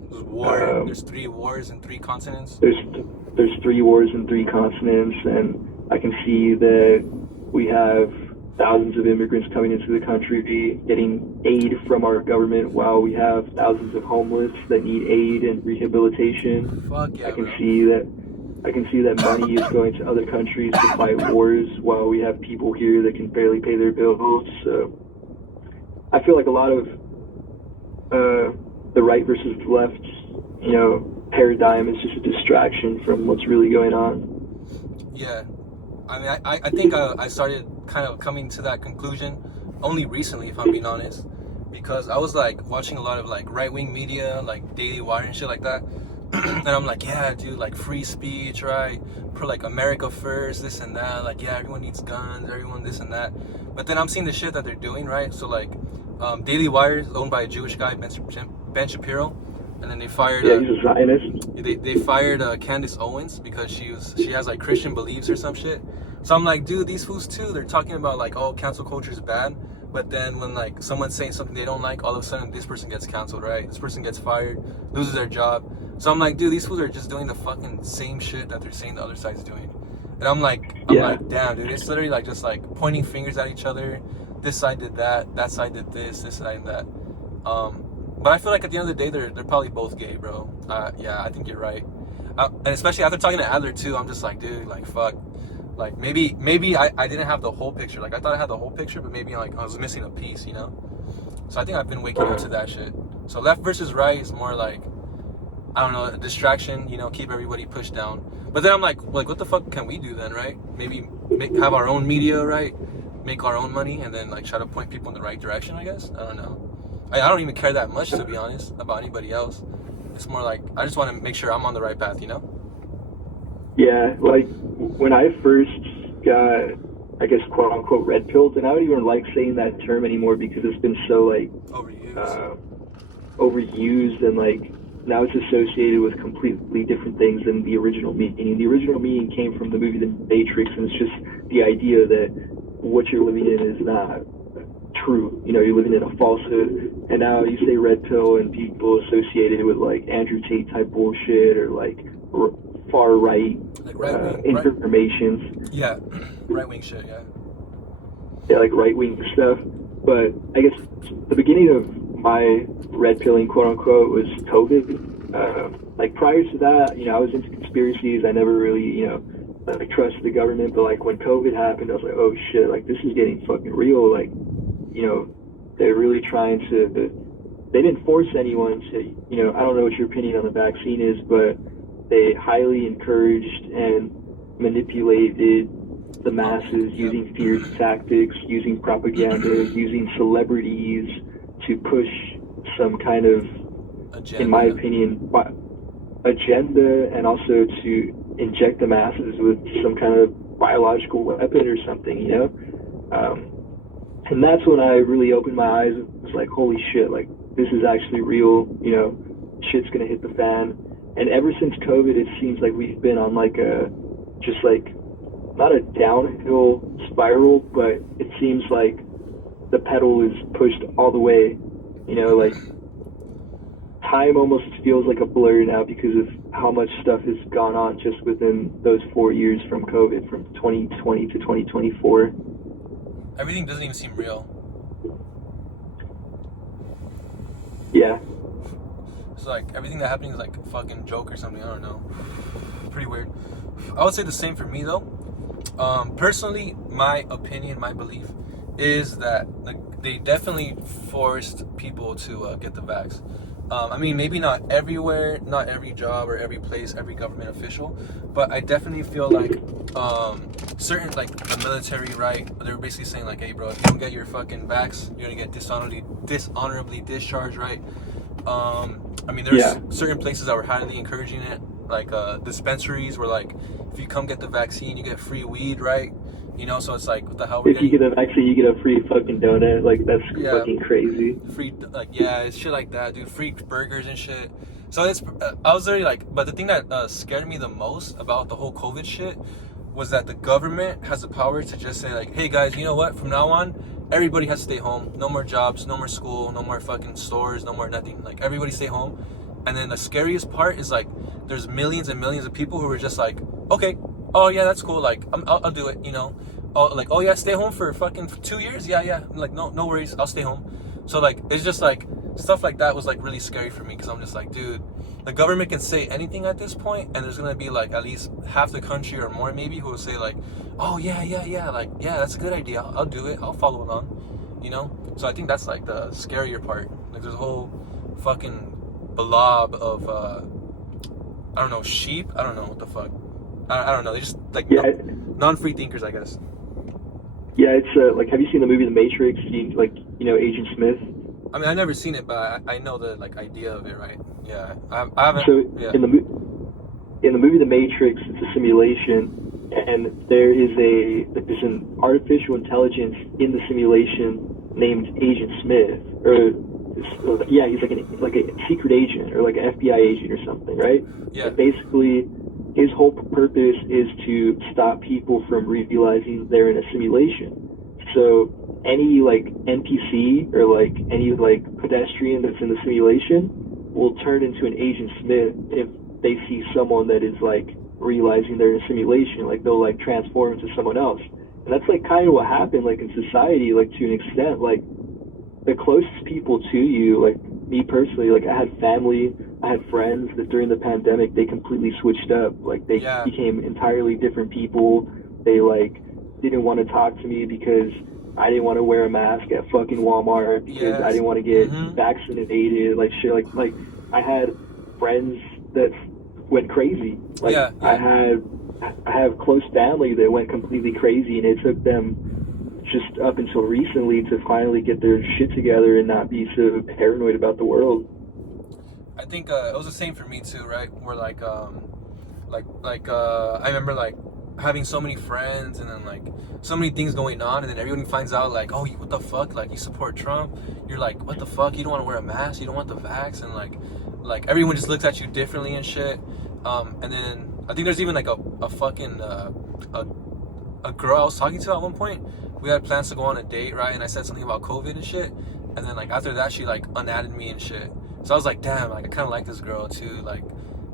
there's 3 wars in 3 continents. There's 3 wars in 3 continents, and I can see that we have thousands of immigrants coming into the country getting aid from our government while we have thousands of homeless that need aid and rehabilitation. Fuck yeah, I can bro. see that money is going to other countries to fight wars while we have people here that can barely pay their bills. So I feel like a lot of the right versus left, you know, paradigm is just a distraction from what's really going on. Yeah. I mean, I think I started kind of coming to that conclusion only recently, if I'm being honest, because I was like watching a lot of like right-wing media, like Daily Wire and shit like that. And I'm like, yeah, dude, like free speech, right? For like America first, this and that. Like, yeah, everyone needs guns, everyone this and that. But then I'm seeing the shit that they're doing, right? So like, Daily Wire is owned by a Jewish guy, Ben Shapiro, and then they fired. Yeah, he's a Zionist. They fired Candace Owens because she has like Christian beliefs or some shit. So I'm like, dude, these fools too. They're talking about like, oh, cancel culture is bad, but then when like someone's saying something they don't like, all of a sudden this person gets canceled, right? This person gets fired, loses their job. So I'm like, dude, these fools are just doing the fucking same shit that they're saying the other side's doing. And I'm like, damn, dude, it's literally like just like pointing fingers at each other. This side did that side did this side did that. But I feel like at the end of the day, they're probably both gay, bro. Yeah, I think you're right. And especially after talking to Adler too, I'm just like, dude, like fuck. Like maybe I didn't have the whole picture. Like I thought I had the whole picture, but maybe like I was missing a piece, you know? So I think I've been waking up to that shit. So left versus right is more like, I don't know, a distraction, you know, keep everybody pushed down. But then I'm like, what the fuck can we do then, right? Maybe have our own media, right? Make our own money and then like try to point people in the right direction, I guess. I don't know. I don't even care that much, to be honest, about anybody else. It's more like I just want to make sure I'm on the right path, you know? Yeah, like when I first got, I guess, quote unquote red pilled, and I don't even like saying that term anymore because it's been so like overused and like now it's associated with completely different things than the original meaning. The original meaning came from the movie The Matrix, and it's just the idea that what you're living in is not true. You know, you're living in a falsehood. And now you say red pill and people associate it with like Andrew Tate type bullshit or like far right information. Yeah, right wing shit. Yeah, like right wing stuff. But I guess the beginning of my red pilling, quote unquote, was COVID. Like prior to that, you know, I was into conspiracies. I never really, you know, like trusted the government. But like when COVID happened, I was like, oh shit, like this is getting fucking real. Like, you know, they're really trying to. They didn't force anyone to, you know, I don't know what your opinion on the vaccine is, but they highly encouraged and manipulated the masses using fear tactics, using propaganda, using celebrities to push some kind of, agenda. In my opinion, agenda, and also to inject the masses with some kind of biological weapon or something, you know? And that's when I really opened my eyes. It was like, holy shit, like, this is actually real, you know, shit's gonna hit the fan. And ever since COVID, it seems like we've been on like a, just like, not a downhill spiral, but it seems like the pedal is pushed all the way, you know, like, time almost feels like a blur now because of how much stuff has gone on just within those 4 years from COVID, from 2020 to 2024. Everything doesn't even seem real. Yeah. It's like everything that happening is like a fucking joke or something. I don't know. Pretty weird. I would say the same for me though. Personally, my opinion, my belief is that like they definitely forced people to get the vax. I mean, maybe not everywhere, not every job or every place, every government official, but I definitely feel like certain, like the military, right? They're basically saying like, hey, bro, if you don't get your fucking vax, you're gonna get dishonorably discharged, right? I mean, there's certain places that were highly encouraging it, like dispensaries were like, if you come get the vaccine, you get free weed, right? You know, so it's like, what the hell? If you get a vaccine, you get a free fucking donut. Like, that's fucking crazy. Free, like, yeah, it's shit like that, dude. Free burgers and shit. So it's, I was literally like, but the thing that scared me the most about the whole COVID shit was that the government has the power to just say like, hey guys, you know what? From now on, everybody has to stay home. No more jobs, no more school, no more fucking stores, no more nothing. Like, everybody stay home. And then the scariest part is like, there's millions and millions of people who are just like, okay, oh yeah, that's cool. Like, I'll do it, you know. Oh, like, oh yeah, stay home for fucking 2 years. Yeah. Like, no worries. I'll stay home. So like, it's just like stuff like that was like really scary for me because I'm just like, dude, the government can say anything at this point, and there's gonna be like at least half the country or more maybe who will say like, oh yeah, like yeah, that's a good idea. I'll do it. I'll follow along, you know. So I think that's like the scarier part. Like, there's a whole fucking blob of I don't know, sheep. I don't know what the fuck. I don't know. They just like non-free thinkers, I guess. Yeah, it's like, have you seen the movie The Matrix? Like, you know, Agent Smith. I mean, I've never seen it, but I know the like idea of it, right? Yeah, I haven't. So yeah. in the movie The Matrix, it's a simulation, and there's an artificial intelligence in the simulation named Agent Smith, yeah, he's like a secret agent or like an FBI agent or something, right? Yeah. But basically, his whole purpose is to stop people from realizing they're in a simulation. So any like NPC or like any like pedestrian that's in the simulation will turn into an Agent Smith if they see someone that is like realizing they're in a simulation. Like they'll like transform into someone else. And that's like kind of what happened like in society, like to an extent. Like the closest people to you, like me personally, like I had family, I had friends that during the pandemic they completely switched up. Like they became entirely different people. They like didn't want to talk to me because I didn't want to wear a mask at fucking Walmart because I didn't want to get vaccinated. Like shit. Like I had friends that went crazy. Like I have close family that went completely crazy, and it took them just up until recently to finally get their shit together and not be so paranoid about the world. I think it was the same for me too, right? Where like I remember like having so many friends and then like so many things going on, and then everyone finds out like, oh, what the fuck, like you support Trump, you're like, what the fuck, you don't want to wear a mask, you don't want the vax, and like everyone just looks at you differently and shit. And then I think there's even like a fucking a girl I was talking to at one point. We had plans to go on a date, right? And I said something about COVID and shit, and then like after that she like unadded me and shit. So I was like, damn, like I kind of like this girl too, like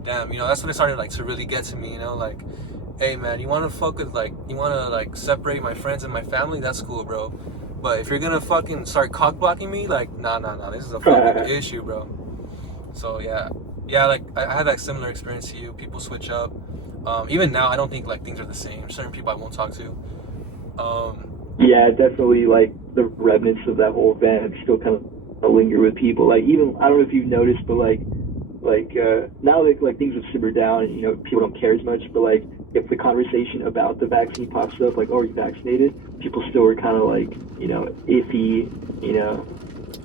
damn, you know, that's when it started like to really get to me, you know, like, hey man, you want to fuck with like, you want to like separate my friends and my family, that's cool, bro, but if you're gonna fucking start cock blocking me, like nah, this is a fucking issue, bro. So yeah, like I had that similar experience to you. People switch up. Even now I don't think like things are the same. Certain people I won't talk to. Yeah, definitely, like the remnants of that whole event still kind of linger with people. Like even, I don't know if you've noticed, but like now that like things have simmered down and, you know, people don't care as much, but like if the conversation about the vaccine pops up, like, oh, are you vaccinated? People still are kind of like, you know, iffy, you know.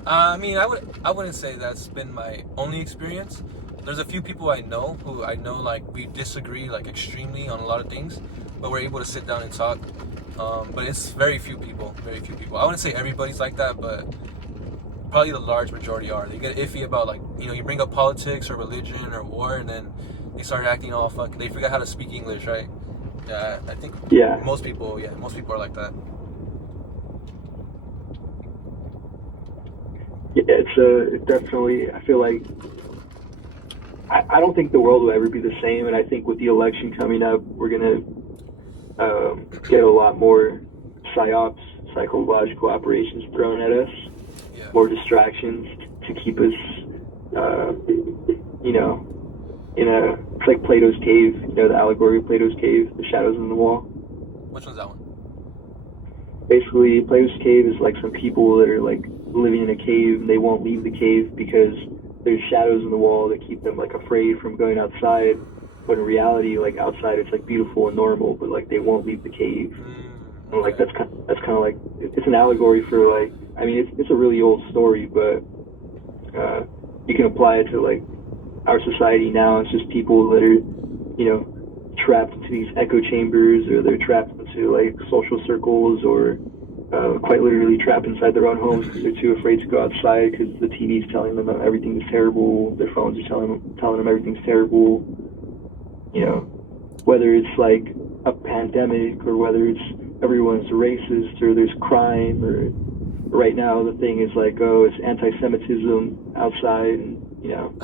I mean, I wouldn't say that's been my only experience. There's a few people I know who I know like we disagree like extremely on a lot of things, but we're able to sit down and talk. But it's very few people. I wouldn't say everybody's like that, but probably the large majority are. They get iffy about like, you know, you bring up politics or religion or war, and then they start acting all fucking. They forget how to speak English, right? Yeah, I think. Yeah. Most people are like that. Yeah, it's definitely. I feel like I don't think the world will ever be the same, and I think with the election coming up, we're gonna get a lot more psyops, psychological operations thrown at us, more distractions to keep us, you know, it's like Plato's cave, you know, the allegory of Plato's cave, the shadows in the wall. Which one's that one? Basically, Plato's cave is like some people that are like living in a cave and they won't leave the cave because there's shadows in the wall that keep them like afraid from going outside. But in reality, like outside, it's like beautiful and normal, but like they won't leave the cave. And like that's kind of like, it's an allegory for like, I mean, it's a really old story, but you can apply it to like our society now. It's just people that are, you know, trapped into these echo chambers, or they're trapped into like social circles, or quite literally trapped inside their own homes because they're too afraid to go outside because the TV's telling them that everything is terrible, their phones are telling them everything's terrible. You know, whether it's like a pandemic or whether it's everyone's racist or there's crime, or right now the thing is like, oh, it's anti-Semitism outside, and you know.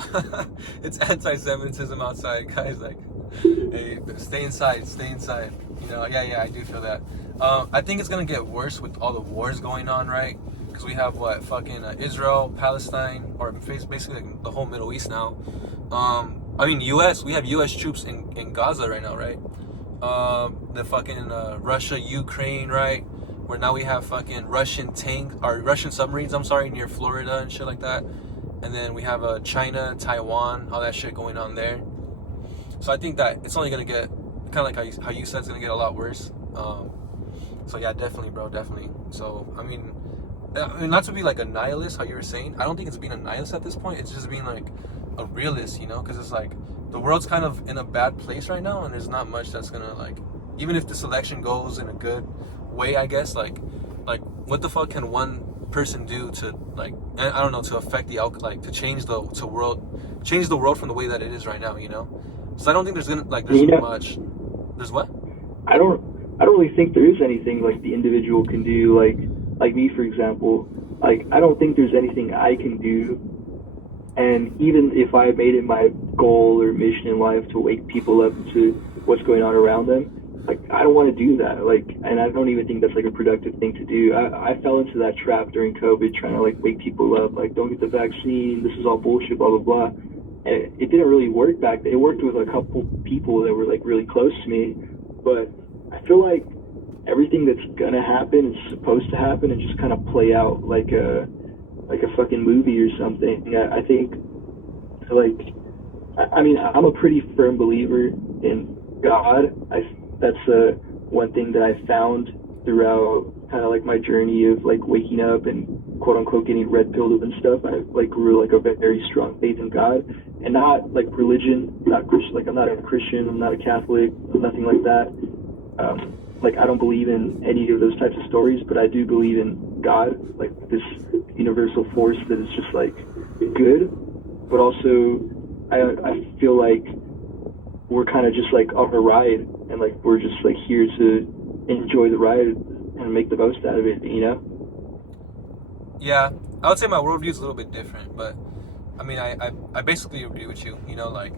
It's anti-Semitism outside, guys. Like, hey, stay inside. You know, yeah, I do feel that. I think it's gonna get worse with all the wars going on, right? Because we have what fucking Israel, Palestine, or basically like the whole Middle East now. I mean, we have U.S. troops in Gaza right now, right? The fucking Russia, Ukraine, right? Where now we have fucking Russian submarines, near Florida and shit like that. And then we have China, Taiwan, all that shit going on there. So I think that it's only gonna get kind of like how you said, it's gonna get a lot worse. So yeah, definitely, bro, definitely. So I mean, not to be like a nihilist, how you were saying. I don't think it's being a nihilist at this point. It's just being like a realist, you know, because it's like the world's kind of in a bad place right now, and there's not much that's gonna like, even if this election goes in a good way, I guess, like what the fuck can one person do to like, I don't know, to affect the like to change the world from the way that it is right now, you know? So I don't think there's much. There's what? I don't really think there is anything like the individual can do, like me, for example. Like, I don't think there's anything I can do. And even if I made it my goal or mission in life to wake people up to what's going on around them, like, I don't want to do that. Like, and I don't even think that's like a productive thing to do. I fell into that trap during COVID, trying to like wake people up, like, don't get the vaccine, this is all bullshit, blah, blah, blah. And it didn't really work back then. It worked with a couple people that were like really close to me, but I feel like everything that's gonna happen is supposed to happen and just kind of play out like a fucking movie or something. I think, like, I mean, I'm a pretty firm believer in God. That's one thing that I found throughout kind of like my journey of like waking up and quote unquote getting red pilled and stuff. I like grew like a very strong faith in God, and not like religion, not Christian. Like, I'm not a Christian, I'm not a Catholic, nothing like that. Like, I don't believe in any of those types of stories, but I do believe in God, like this universal force that is just like good, but also I feel like we're kind of just like on a ride, and like we're just like here to enjoy the ride and make the most out of it, you know? Yeah, I would say my worldview is a little bit different, but I mean, I basically agree with you. You know, like,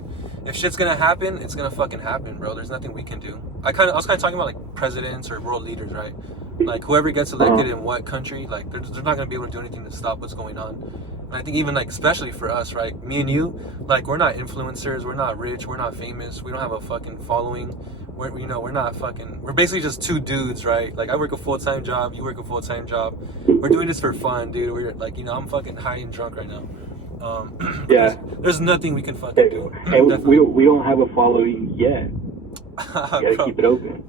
if shit's gonna happen, it's gonna fucking happen, bro. There's nothing we can do. I was kind of talking about like presidents or world leaders, right? Like, whoever gets elected in what country, like, they're not gonna be able to do anything to stop what's going on. And I think even like, especially for us, right? Me and you, like, we're not influencers, we're not rich, we're not famous, we don't have a fucking following. We're not fucking, we're basically just two dudes, right? Like, I work a full-time job, you work a full-time job. We're doing this for fun, dude. We're like, you know, I'm fucking high and drunk right now. Yeah. There's nothing we can fucking do. And we don't have a following yet. You gotta Bro, keep it open.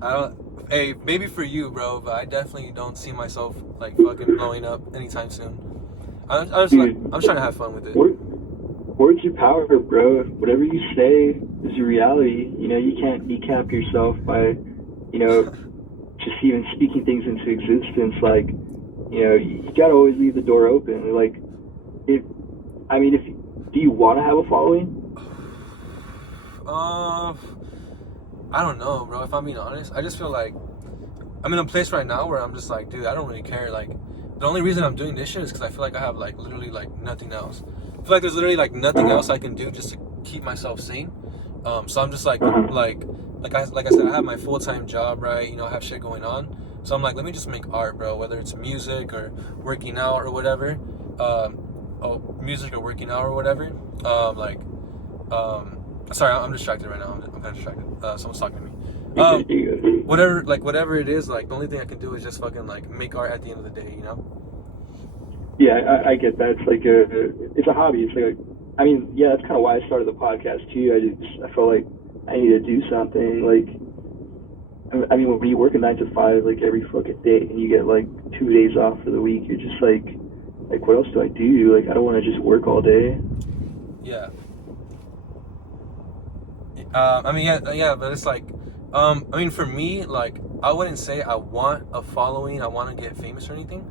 Hey, maybe for you, bro, but I definitely don't see myself like fucking blowing up anytime soon. I'm just trying to have fun with it. Words are power, bro. Whatever you say is a reality. You know, you can't decap yourself by, you know, just even speaking things into existence. Like, you know, you gotta always leave the door open. Like, do you want to have a following? I don't know, bro. If I'm being honest, I just feel like I'm in a place right now where I'm just like, dude, I don't really care. Like, the only reason I'm doing this shit is because I feel like I have like literally like nothing else. I feel like there's literally like nothing else I can do just to keep myself sane. So I'm just like I said, I have my full-time job, right? You know, I have shit going on. So I'm like, let me just make art, bro. Whether it's music or working out or whatever. Music or working out or whatever. Sorry, I'm distracted right now. I'm kind of distracted. Someone's talking to me. Whatever it is, like, the only thing I can do is just fucking like make art at the end of the day, you know? Yeah, I get that. It's like it's a hobby. It's like, I mean, yeah, that's kind of why I started the podcast too. I felt like I need to do something. Like, I mean, when you work a 9 to 5 like every fucking day, and you get like 2 days off for the week, you're just like, what else do I do? Like, I don't want to just work all day. Yeah. I mean, yeah, but it's like, I mean, for me, like, I wouldn't say I want a following, I want to get famous or anything.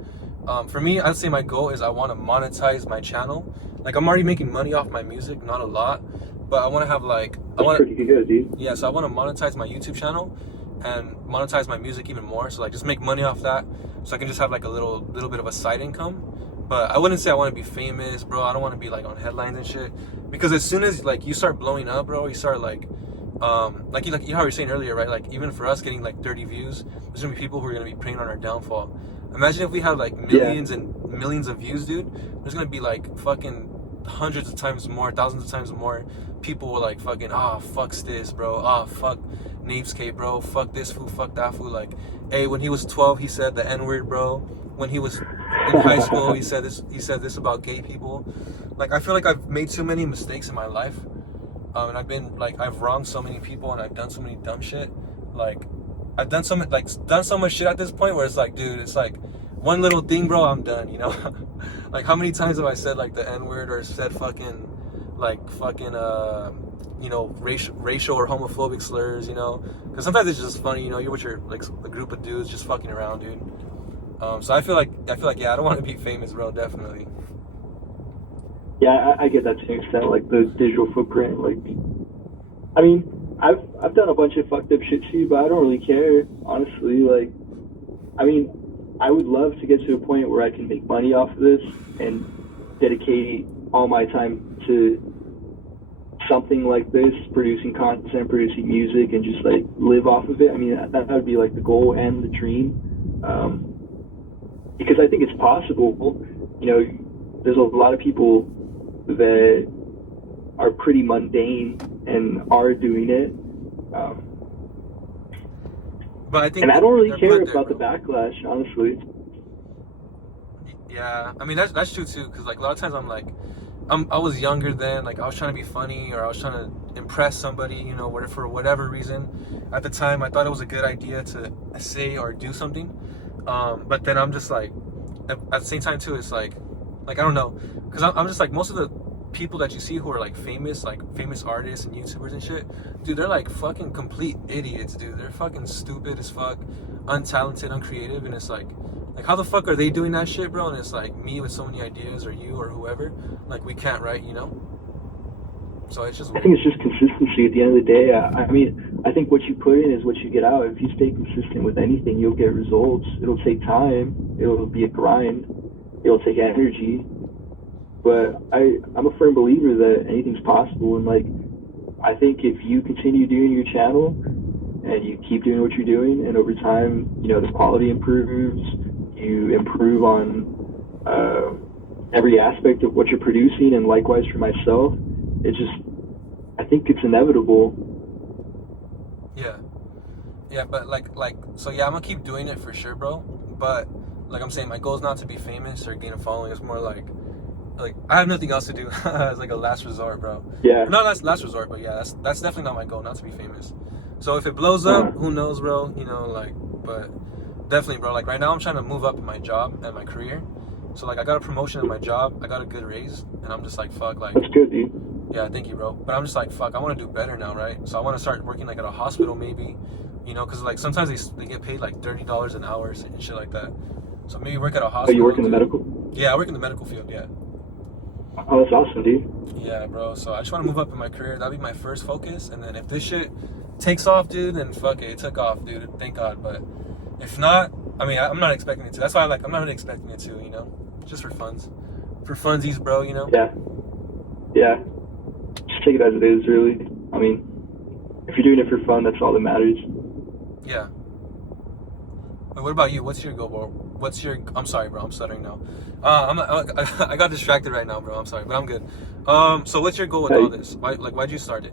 For me, I'd say my goal is I want to monetize my channel. Like, I'm already making money off my music, not a lot, but I want to have like, pretty good, dude. Yeah, so I want to monetize my YouTube channel and monetize my music even more. So like, just make money off that, so I can just have like a little bit of a side income. But I wouldn't say I want to be famous, bro. I don't want to be like on headlines and shit. Because as soon as like you start blowing up, bro, you start like you know how you were saying earlier, right? Like, even for us getting like 30 views, there's gonna be people who are gonna be preying on our downfall. Imagine if we had like millions and millions of views, dude. There's gonna be like fucking hundreds of times more, thousands of times more people were like fucking, fuck this, bro. Fuck NapesCape, bro. Fuck this fool, fuck that fool. Like, hey, when he was 12, he said the N-word, bro. When he was in high school, he said this about gay people. Like, I feel like I've made so many mistakes in my life, and I've wronged so many people, and I've done so many dumb shit. Like, I've done so much shit at this point where it's like, dude, it's like one little thing, bro, I'm done, you know? Like, how many times have I said like the N-word, or said fucking you know, racial or homophobic slurs, you know? Because sometimes it's just funny, you know, you're with your like a group of dudes just fucking around, dude. So I feel like yeah, I don't want to be famous, bro. Definitely. Yeah, I get that to an extent, like the digital footprint. Like, I mean, I've done a bunch of fucked up shit too, but I don't really care, honestly. Like, I mean, I would love to get to a point where I can make money off of this and dedicate all my time to something like this, producing content, producing music, and just like live off of it. I mean, that would be like the goal and the dream, because I think it's possible. You know, there's a lot of people that are pretty mundane and are doing it. But I think, and I don't really care there, about bro. the backlash, honestly. Yeah, I mean that's true too. Cause like a lot of times I'm like, I was younger then. Like I was trying to be funny or I was trying to impress somebody. You know, for whatever reason. At the time, I thought it was a good idea to say or do something. But then I'm just like, at the same time too, it's like I don't know, cause I'm just like most of the people that you see who are like famous artists and YouTubers and shit, dude, they're like fucking complete idiots, dude. They're fucking stupid as fuck, untalented, uncreative, and it's like how the fuck are they doing that shit, bro? And it's like me with so many ideas, or you, or whoever, like we can't write, you know? So it's just I think it's just consistency at the end of the day. I mean, I think what you put in is what you get out. If you stay consistent with anything, you'll get results. It'll take time. It'll be a grind. It'll take energy. But I'm a firm believer that anything's possible. And like, I think if you continue doing your channel and you keep doing what you're doing, and over time, you know, the quality improves, you improve on every aspect of what you're producing, and likewise for myself, I think it's inevitable. Yeah, but so yeah, I'm gonna keep doing it for sure, bro. But like I'm saying, my goal is not to be famous or gain a following. It's more like I have nothing else to do. It's like a last resort, bro. Yeah. Not last resort, but yeah, that's definitely not my goal, not to be famous. So if it blows up, who knows, bro? You know, like, but definitely, bro. Like right now, I'm trying to move up in my job and my career. So like I got a promotion in my job, I got a good raise, and I'm just like, fuck, like. That's good, dude. Yeah, thank you, bro. But I'm just like, fuck, I want to do better now, right? So I want to start working like at a hospital, maybe, you know, because like sometimes they get paid like $30 an hour and shit like that. So maybe work at a hospital. Oh, you work in the medical? Yeah, I work in the medical field. Yeah. Oh, that's awesome, dude. Yeah, bro. So I just want to move up in my career. That'd be my first focus. And then if this shit takes off, dude, then fuck it. It took off, dude. Thank God. But if not, I mean, I'm not expecting it to. That's why I'm not really expecting it to, you know? Just for funds. For funsies, bro, you know? Yeah. Yeah. Just take it as it is, really. I mean, if you're doing it for fun, that's all that matters. Yeah. Wait, what about you? What's your goal, bro? I'm sorry, bro. I'm stuttering now. I got distracted right now, bro. I'm sorry, but I'm good. So what's your goal with all this? Why'd you start it?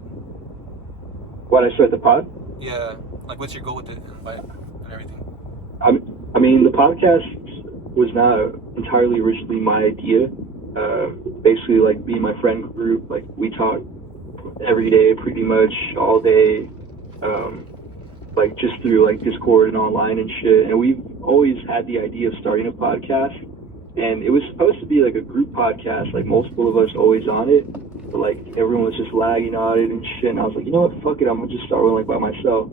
Why'd I start the pod? Yeah. Like, what's your goal with it and everything? I mean, the podcast was not entirely originally my idea. Basically, like, me and my friend group, like, we talk every day, pretty much all day, like, just through, like, Discord and online and shit. And we've always had the idea of starting a podcast. And it was supposed to be, like, a group podcast, like, multiple of us always on it. But, like, everyone was just lagging on it and shit. And I was like, you know what, fuck it, I'm gonna just start one, like, by myself.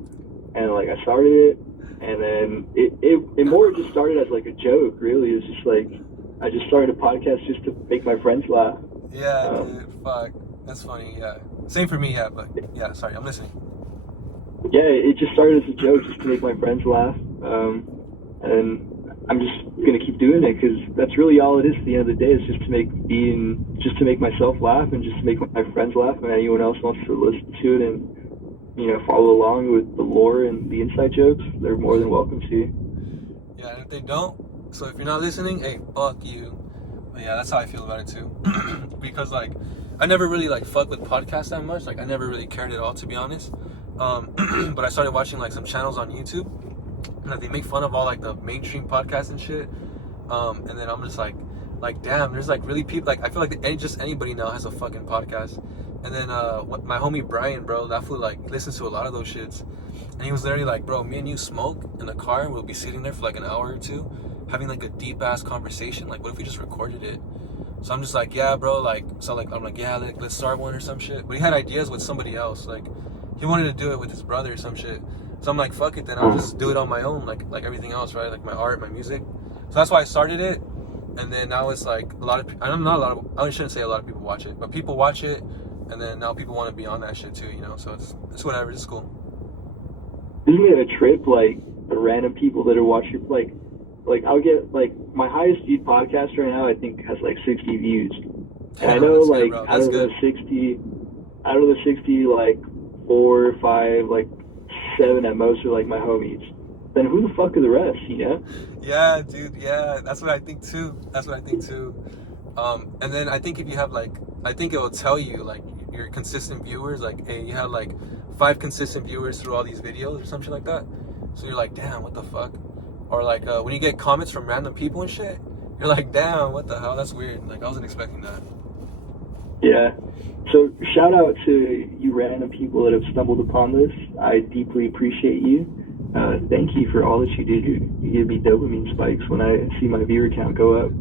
And, like, I started it. And then it more just started as, like, a joke, really. It was just, like, I just started a podcast just to make my friends laugh. Yeah, dude, fuck. That's funny, yeah. Same for me, yeah, but, yeah, sorry, I'm listening. Yeah, it just started as a joke just to make my friends laugh. And I'm just going to keep doing it because that's really all it is at the end of the day. It's just to make myself laugh and just to make my friends laugh, and anyone else wants to listen to it and, you know, follow along with the lore and the inside jokes, they're more than welcome to. Yeah, and if they don't, so if you're not listening, hey, fuck you. But yeah, that's how I feel about it too. Because like, I never really like fuck with podcasts that much. Like I never really cared at all, to be honest. But I started watching like some channels on YouTube, and like, they make fun of all like the mainstream podcasts and shit. And then I'm just like damn, there's like really people, like I feel like just anybody now has a fucking podcast. And then my homie Brian, bro, that fool like listens to a lot of those shits. And he was literally like, bro, me and you smoke in the car and we'll be sitting there for like an hour or two having like a deep ass conversation. Like what if we just recorded it? So I'm just like, yeah, bro, like, so like I'm like, yeah, let's start one or some shit. But he had ideas with somebody else, like he wanted to do it with his brother or some shit. So I'm like, fuck it, then I'll just do it on my own, like everything else, right? Like my art, my music. So that's why I started it. And then now it's like a lot of, I shouldn't say a lot of people watch it, but people watch it. And then now people want to be on that shit too, you know? So it's whatever, it's cool. Isn't it a trip, like, the random people that are watching, like I'll get, like, my highest viewed podcast right now, I think, has, like, 60 views. And I know, like, out of the 60, like, 4 or 5, like, 7 at most are, like, my homies. Then who the fuck are the rest, you know? Yeah, dude, yeah, that's what I think too. And then I think if you have, like, I think it will tell you, like, your consistent viewers, like, hey, you have, like, 5 consistent viewers through all these videos or something like that. So you're like, damn, what the fuck? Or, like, when you get comments from random people and shit, you're like, damn, what the hell? That's weird. Like, I wasn't expecting that. Yeah. So shout out to you random people that have stumbled upon this. I deeply appreciate you. Thank you for all that you do. You give me dopamine spikes when I see my viewer count go up.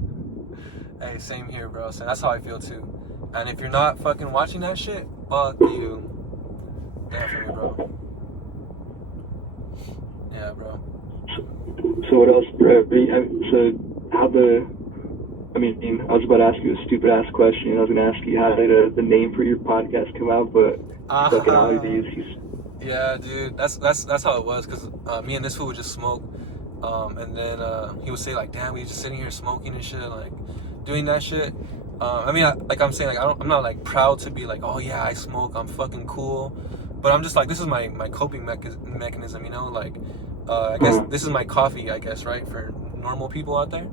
Hey, same here, bro. So that's how I feel too. And if you're not fucking watching that shit, fuck you. Definitely, bro. Yeah, bro. So what else, bro? I was about to ask you a stupid ass question. I was gonna ask you how did the name for your podcast come out, but fucking obvious. Yeah, dude, that's how it was. Cause me and this fool would just smoke, and then he would say like, "Damn, we just sitting here smoking and shit, like doing that shit." I'm saying, like, I'm not like proud to be like, "Oh yeah, I smoke, I'm fucking cool," but I'm just like, this is my coping mechanism, you know, like. I guess this is my coffee, I guess, right, for normal people out there.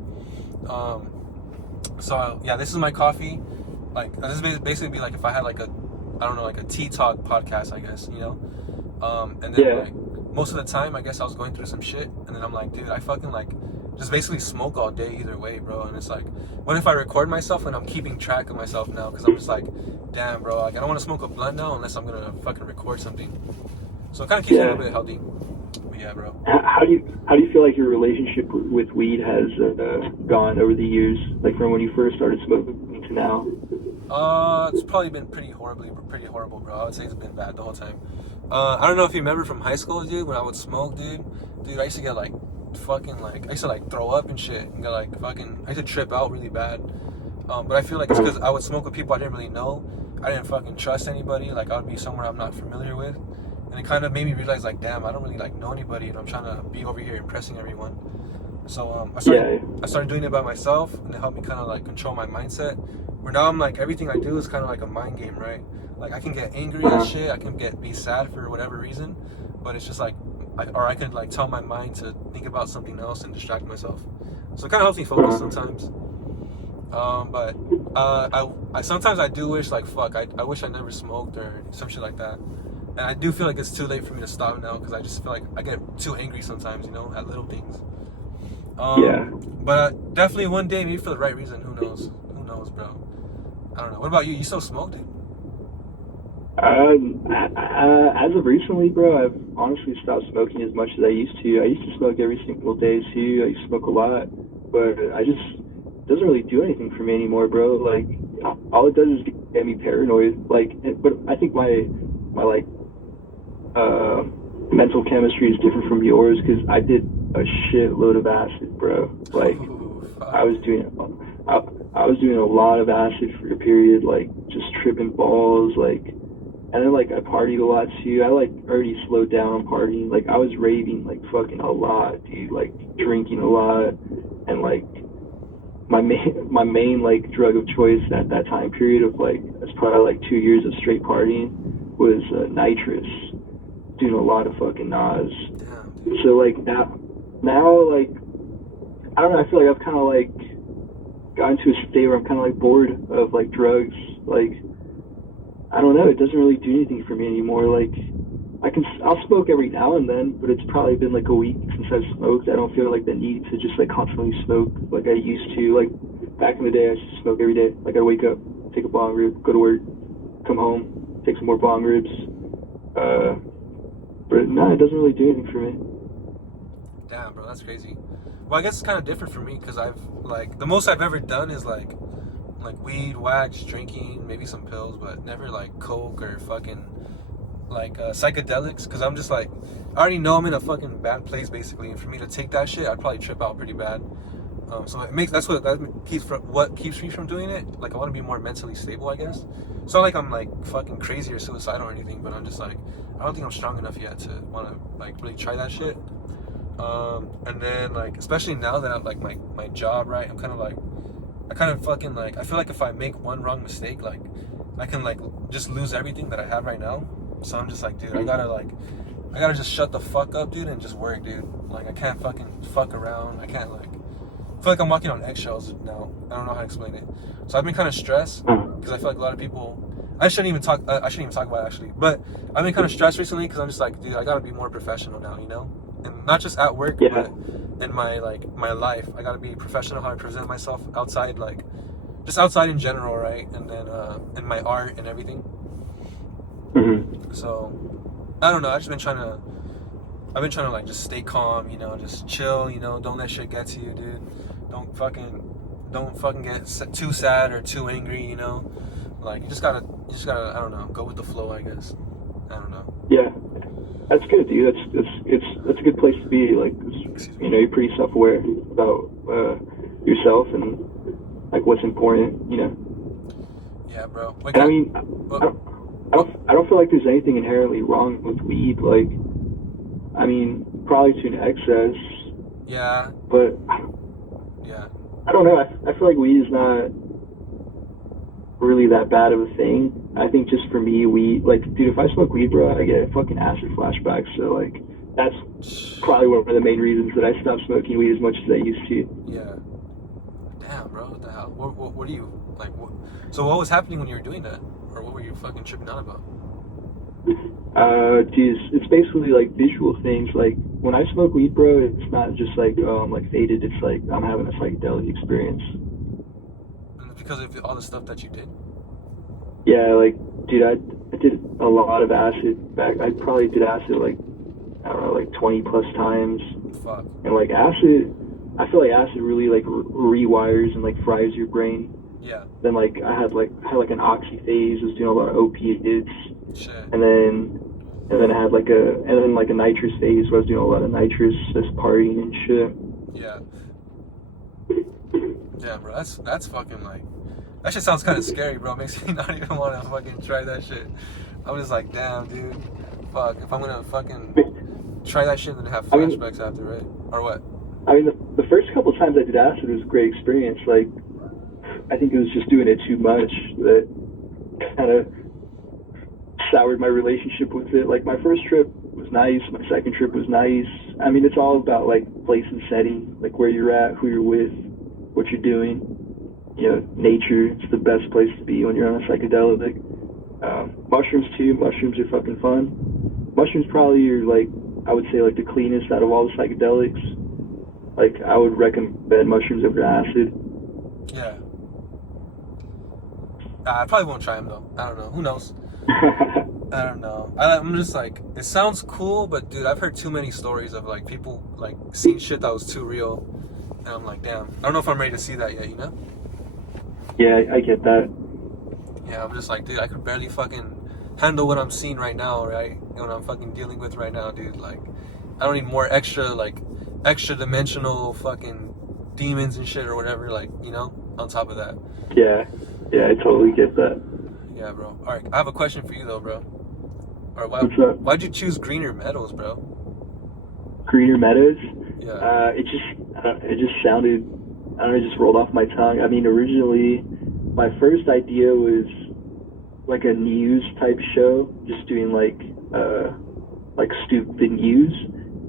So yeah, this is my coffee. Like, this is basically be like if I had like a tea talk podcast, I guess, you know. And then like most of the time, I guess I was going through some shit, and then I'm like, dude, I fucking like just basically smoke all day either way, bro. And it's like, what if I record myself and I'm keeping track of myself now? Because I'm just like, damn, bro, like I don't want to smoke a blunt now unless I'm gonna fucking record something. So it kind of keeps me a little bit healthy. Yeah, bro. How do you feel like your relationship with weed has gone over the years, like from when you first started smoking to now? It's probably been pretty horrible, bro. I would say it's been bad the whole time. I don't know if you remember from high school, dude, when I would smoke, dude, I used to get like fucking like, I used to like throw up and shit, and get like fucking, I used to trip out really bad. But I feel like it's because I would smoke with people I didn't really know. I didn't fucking trust anybody. Like, I would be somewhere I'm not familiar with. And it kind of made me realize, like, damn, I don't really, like, know anybody, and I'm trying to be over here impressing everyone. So, I started doing it by myself, and it helped me kind of, like, control my mindset. Where now I'm, like, everything I do is kind of like a mind game, right? Like, I can get angry at shit, I can be sad for whatever reason, but it's just, like, I could, like, tell my mind to think about something else and distract myself. So it kind of helps me focus sometimes. But I sometimes I do wish, like, fuck, I wish I never smoked or some shit like that. And I do feel like it's too late for me to stop now, because I just feel like I get too angry sometimes, you know, at little things. But definitely one day, maybe for the right reason. Who knows? Who knows, bro? I don't know. What about you? You still smoke, dude? As of recently, bro, I've honestly stopped smoking as much as I used to. I used to smoke every single day too. I used to smoke a lot, but it doesn't really do anything for me anymore, bro. Like, all it does is get me paranoid. Like, but I think my like mental chemistry is different from yours, because I did a shitload of acid, bro. Like, I was doing a lot of acid for a period, like just tripping balls, like, and then like I partied a lot too. I like already slowed down on partying. Like, I was raving like fucking a lot, dude. Like, drinking a lot, and like my main like drug of choice at that time period of like, it's probably like 2 years of straight partying, was nitrous. Doing a lot of fucking Nas. So like now like, I don't know, I feel like I've kind of like gotten to a state where I'm kind of like bored of like drugs. Like, I don't know, it doesn't really do anything for me anymore. Like, I'll smoke every now and then, but it's probably been like a week since I've smoked. I don't feel like the need to just like constantly smoke like I used to. Like, back in the day, I used to smoke every day. Like, I'd wake up, take a bong rip, go to work, come home, take some more bong rips. But no, it doesn't really do anything for me. Damn, bro, that's crazy. Well, I guess it's kind of different for me, because I've, like, the most I've ever done is like weed, wax, drinking, maybe some pills, but never like coke or fucking like psychedelics, because I'm just like, I already know I'm in a fucking bad place basically, and for me to take that shit, I'd probably trip out pretty bad. So it makes what keeps me from doing it. Like I want to be more mentally stable, I guess. It's not like I'm like fucking crazy or suicidal or anything, but I'm just like I don't think I'm strong enough yet to want to like really try that shit. And then like especially now that I'm like my job, right? I'm kind of like I feel like if I make one wrong mistake, like I can like just lose everything that I have right now. So I'm just like, dude, I gotta just shut the fuck up, dude, and just work, dude. Like I can't fucking fuck around. I can't like I feel like I'm walking on eggshells now. I don't know how to explain it. So I've been kind of stressed because I feel like a lot of people. I shouldn't even talk about it actually, but I've been kind of stressed recently because I'm just like, dude, I gotta be more professional now, you know, and not just at work, but in my life. I gotta be professional how I present myself outside, like just outside in general, right? And then in my art and everything. Mm-hmm. So I don't know. I've been trying to like just stay calm, you know, just chill, you know, don't let shit get to you, dude. Don't fucking get too sad or too angry, you know. Like you just gotta I don't know, go with the flow, I guess. I don't know. Yeah, that's good, dude. That's a good place to be. Like, you know, you're pretty self-aware about yourself and like what's important, you know. Yeah, bro. And I mean, I don't feel like there's anything inherently wrong with weed. Like, I mean, probably to an excess. Yeah. But yeah. I don't know. I feel like weed is not really that bad of a thing. I think just for me, weed, like, dude, if I smoke weed, bro, I get fucking acid flashbacks. So like, that's probably one of the main reasons that I stopped smoking weed as much as I used to. Yeah. Damn, bro. What the hell? What do you like? So what was happening when you were doing that, or what were you fucking tripping out about? Geez, it's basically like visual things. Like when I smoke weed, bro, it's not just like, oh, I'm like faded. It's like I'm having a psychedelic experience. And it's because of all the stuff that you did? Yeah, like, dude, I did a lot of acid back. I probably did acid like, I don't know, like 20 plus times. Fuck. And like acid, I feel like acid really like rewires and like fries your brain. Yeah. Then like I had like an oxy phase. I was doing a lot of opiates. Shit. And then I had like a nitrous phase where I was doing a lot of nitrous, just partying and shit. Yeah. Yeah, bro. That's fucking like. That shit sounds kind of scary, bro. Makes me not even want to fucking try that shit. I'm just like, damn, dude. Fuck. If I'm gonna fucking try that shit and then have flashbacks after, right? Or what? I mean, the first couple times I did acid, it was a great experience. Like, I think it was just doing it too much that kind of soured my relationship with it. Like, my first trip was nice. My second trip was nice. I mean, it's all about, like, place and setting, like where you're at, who you're with, what you're doing. You know, nature, it's the best place to be when you're on a psychedelic. Mushrooms, too. Mushrooms are fucking fun. Mushrooms probably are, like, I would say, like, the cleanest out of all the psychedelics. Like, I would recommend mushrooms over acid. Yeah. I probably won't try them, though. I don't know. Who knows? I don't know. I'm just like, it sounds cool, but dude, I've heard too many stories of like people like seeing shit that was too real, and I'm like, damn, I don't know if I'm ready to see that yet, you know? Yeah, I get that. Yeah, I'm just like, dude, I could barely fucking handle what I'm seeing right now, right? What I'm fucking dealing with right now, dude. Like, I don't need more extra dimensional fucking demons and shit or whatever, like, you know, on top of that. Yeah, I totally get that. Yeah, bro. All right, I have a question for you though, bro. Or What's up? Why'd you choose greener meadows, bro? Greener Meadows? Yeah. It just sounded, I don't know, it just rolled off my tongue. I mean, originally, my first idea was like a news type show, just doing like stupid news,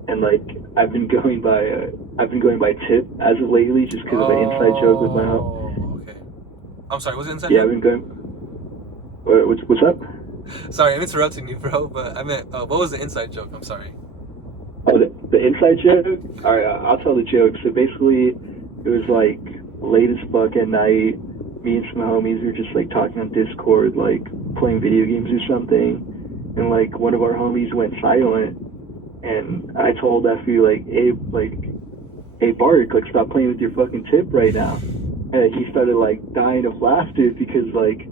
and like I've been going by tip as of lately, just because of an inside joke with my Oh, okay. I'm sorry, was it inside joke? Yeah, joke? I've been going. What's up? Sorry, I'm interrupting you, bro, but I meant, what was the inside joke? I'm sorry. Oh, the inside joke? Alright, I'll tell the joke. So basically, it was like late as fuck at night. Me and some homies were just like talking on Discord, like playing video games or something. And like one of our homies went silent. And I told that fool, like, hey, Bark, like, stop playing with your fucking tip right now. And he started like dying of laughter because like,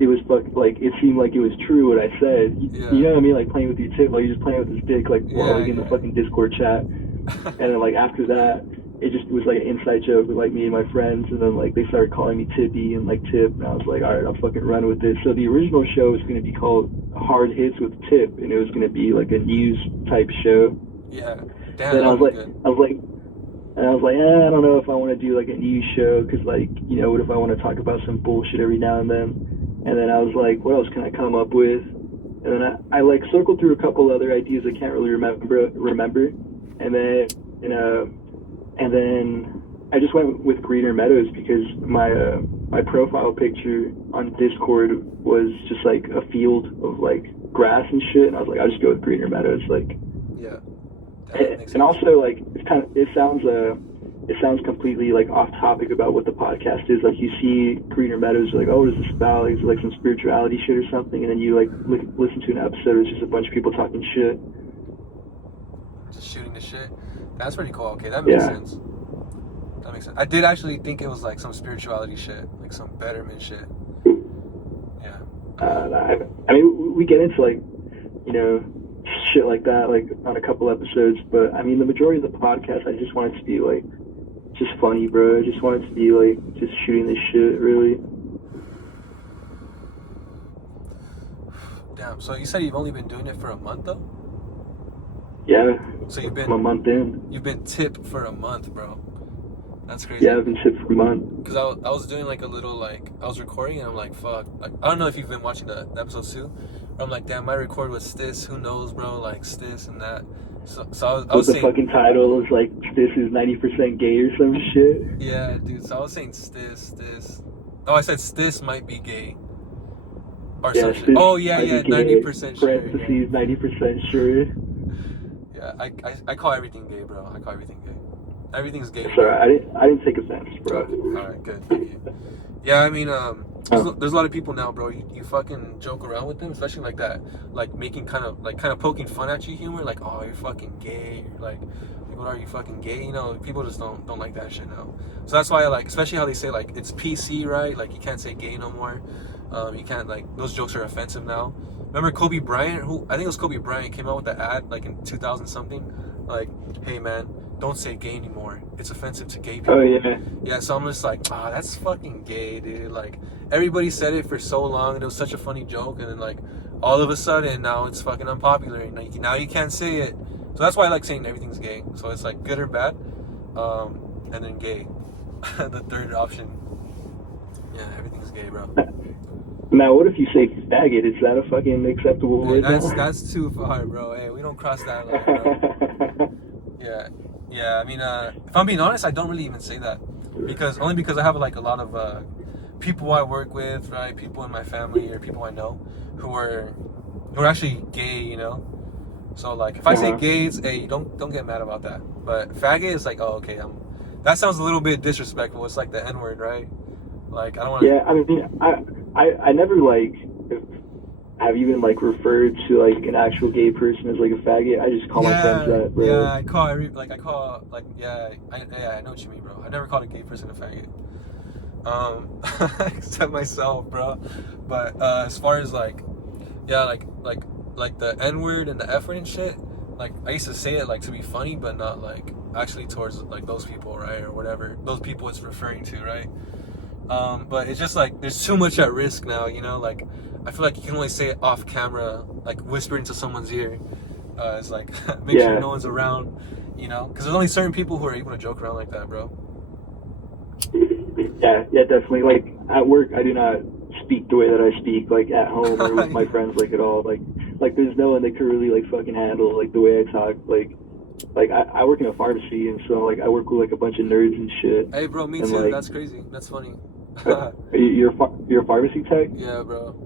it was like it seemed like it was true what I said. Yeah. You know what I mean? Like playing with your tip, like you're just playing with his dick, like while like in the fucking Discord chat. And then like after that, it just was like an inside joke with like me and my friends, and then like they started calling me Tippy and like Tip, and I was like, all right, I'll fucking run with it. So the original show was going to be called Hard Hits with Tip, and it was going to be like a news type show. Yeah. Damn, Then that would be good. I was like, I don't know if I want to do like a news show, because like, you know, what if I want to talk about some bullshit every now and then? And then I was like, what else can I come up with? And then I like circled through a couple other ideas I can't really remember. And then I just went with Greener Meadows, because my profile picture on Discord was just like a field of like grass and shit, and I was like, I'll just go with Greener Meadows, like. Yeah. And also, like, it sounds completely like off topic about what the podcast is. Like, you see Greener Meadows, you're like, oh, what is this about? Like, is it like some spirituality shit or something? And then you like listen to an episode, it's just a bunch of people talking shit. Just shooting the shit. That's pretty cool. Okay, that makes Yeah. sense. That makes sense. I did actually think it was like some spirituality shit, like some betterment shit. Yeah. I mean, we get into like, you know, shit like that, like on a couple episodes, but I mean, the majority of the podcast, I just want it to be like just funny, bro. I just want it to be like just shooting this shit, really. Damn. So you said you've only been doing it for a month though? Yeah. So I'm a month in. You've been tipped for a month, bro. That's crazy. Yeah, I've been sick for a month. Because I was doing like a little like, I was recording and I'm like, fuck. Like, I don't know if you've been watching the episodes too. But I'm like, damn, I record with Stice. Who knows, bro? Like Stice and that. So I was the saying, fucking title is like, this is 90% gay or some shit. yeah, dude. So I was saying Stice. Oh, I said Stice might be gay. Or Yeah, some shit. Stice Oh, yeah, might be 90% sure. Parentheses, 90% sure. Yeah, I call everything gay, bro. I call everything gay. Everything's gay. Sorry, I didn't take offense, bro. Alright, good. Thank you. Yeah, I mean, there's a lot of people now, bro. You fucking joke around with them, especially like that, like making kind of poking fun at you humor, like, oh, you're fucking gay, you're like, what are you fucking gay? You know, people just don't like that shit now. So that's why I like, especially how they say like it's PC, right? Like you can't say gay no more. You can't, like, those jokes are offensive now. Remember Kobe Bryant, I think it was Kobe Bryant, came out with the ad like in 2000 something, like, hey man, don't say gay anymore. It's offensive to gay people. Oh, yeah. Yeah, so I'm just like, that's fucking gay, dude. Like, everybody said it for so long, and it was such a funny joke, and then, like, all of a sudden, now it's fucking unpopular, and like, now you can't say it. So that's why I like saying everything's gay. So it's like good or bad, and then gay. The third option. Yeah, everything's gay, bro. Now, what if you say faggot? Is that a fucking acceptable word? That's too far, bro. Hey, we don't cross that line, bro. Yeah. I mean, if I'm being honest, I don't really even say that because I have like a lot of people I work with, right? People in my family or people I know who are actually gay, you know. So like, if I say gay, it's hey, don't get mad about that. But faggot is like, oh, okay, that sounds a little bit disrespectful. It's like the N word, right? Like, I don't want to. Yeah, I mean, I never like have even like referred to like an actual gay person as like a faggot. I just call my friends that, bro. Yeah, I know what you mean, bro. I never called a gay person a faggot. Except myself, bro. But as far as like, yeah, like the N word and the F word and shit, like I used to say it like to be funny, but not like actually towards like those people, right, or whatever those people it's referring to, right? But it's just like there's too much at risk now, you know. Like I feel like you can only say it off camera, like whisper into someone's ear. It's like make sure no one's around, you know, because there's only certain people who are able to joke around like that, bro. Yeah, definitely. Like at work, I do not speak the way that I speak, like at home or with my friends, like at all. Like there's no one that could really like fucking handle like the way I talk. Like I work in a pharmacy, and so like I work with like a bunch of nerds and shit. Hey, bro, me and, too. like, That's crazy. That's funny. You're a pharmacy tech? Yeah, bro.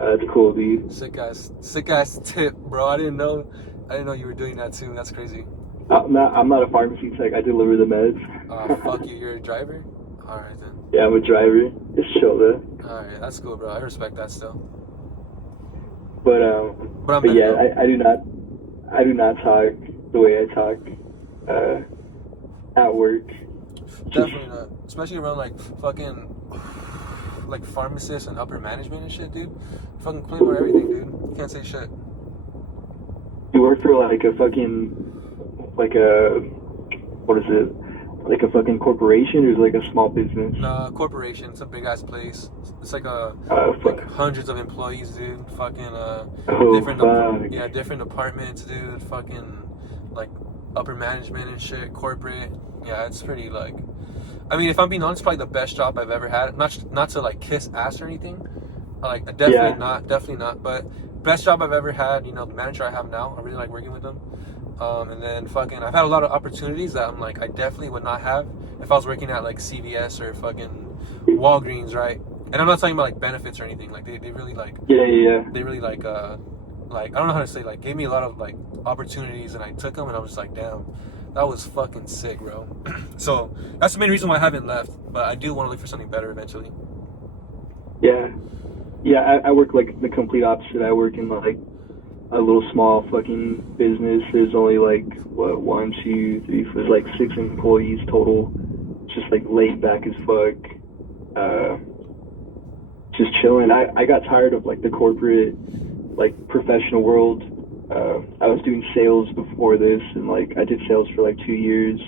That's cool, dude. Sick ass tip, bro. I didn't know you were doing that too. That's crazy. I'm not a pharmacy tech. I deliver the meds. Fuck you. You're a driver? Alright then. Yeah, I'm a driver. It's chill though. Alright, that's cool, bro. I respect that still. But yeah, though. I do not talk the way I talk at work. Definitely not. Especially around like fucking like pharmacists and upper management and shit, dude. Fucking complain about everything, dude. You can't say shit. You work for like a fucking what is it? like a fucking corporation or is it like a small business? Nah, corporation. It's a big ass place. It's like Fuck. like hundreds of employees, dude. Fucking Oh, different fuck. yeah, different departments, dude. Fucking like upper management and shit, corporate. Yeah, it's pretty like. I mean, if I'm being honest, probably the best job I've ever had. Not to like kiss ass or anything. Like definitely not. But best job I've ever had. You know, the manager I have now, I really like working with them. And then fucking, I've had a lot of opportunities that I'm like, I definitely would not have if I was working at like CVS or fucking Walgreens, right? And I'm not talking about like benefits or anything. Like they really like, Yeah. they really like I don't know how to say, like gave me a lot of like opportunities and I took them and I was just like, damn, that was fucking sick, bro. So that's the main reason why I haven't left. But I do want to look for something better eventually. Yeah. I work like the complete opposite. I work in like a little small fucking business. There's only like what 1, 2, 3, 4, there's like 6 employees total. Just like laid back as fuck. Just chilling. I got tired of like the corporate, like professional world. I was doing sales before this, and like I did sales for like 2 years,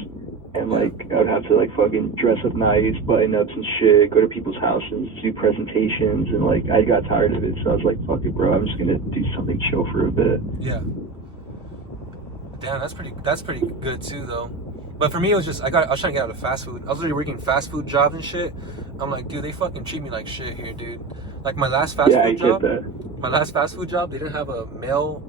and like I would have to like fucking dress up nice, button ups and shit, go to people's houses, do presentations, and like I got tired of it, so I was like, fuck it, bro, I'm just gonna do something chill for a bit. Yeah. Damn, that's pretty good too, though. But for me, it was just I was trying to get out of fast food. I was already working fast food jobs and shit. I'm like, dude, they fucking treat me like shit here, dude. Like my last fast food job. My last fast food job, they didn't have a male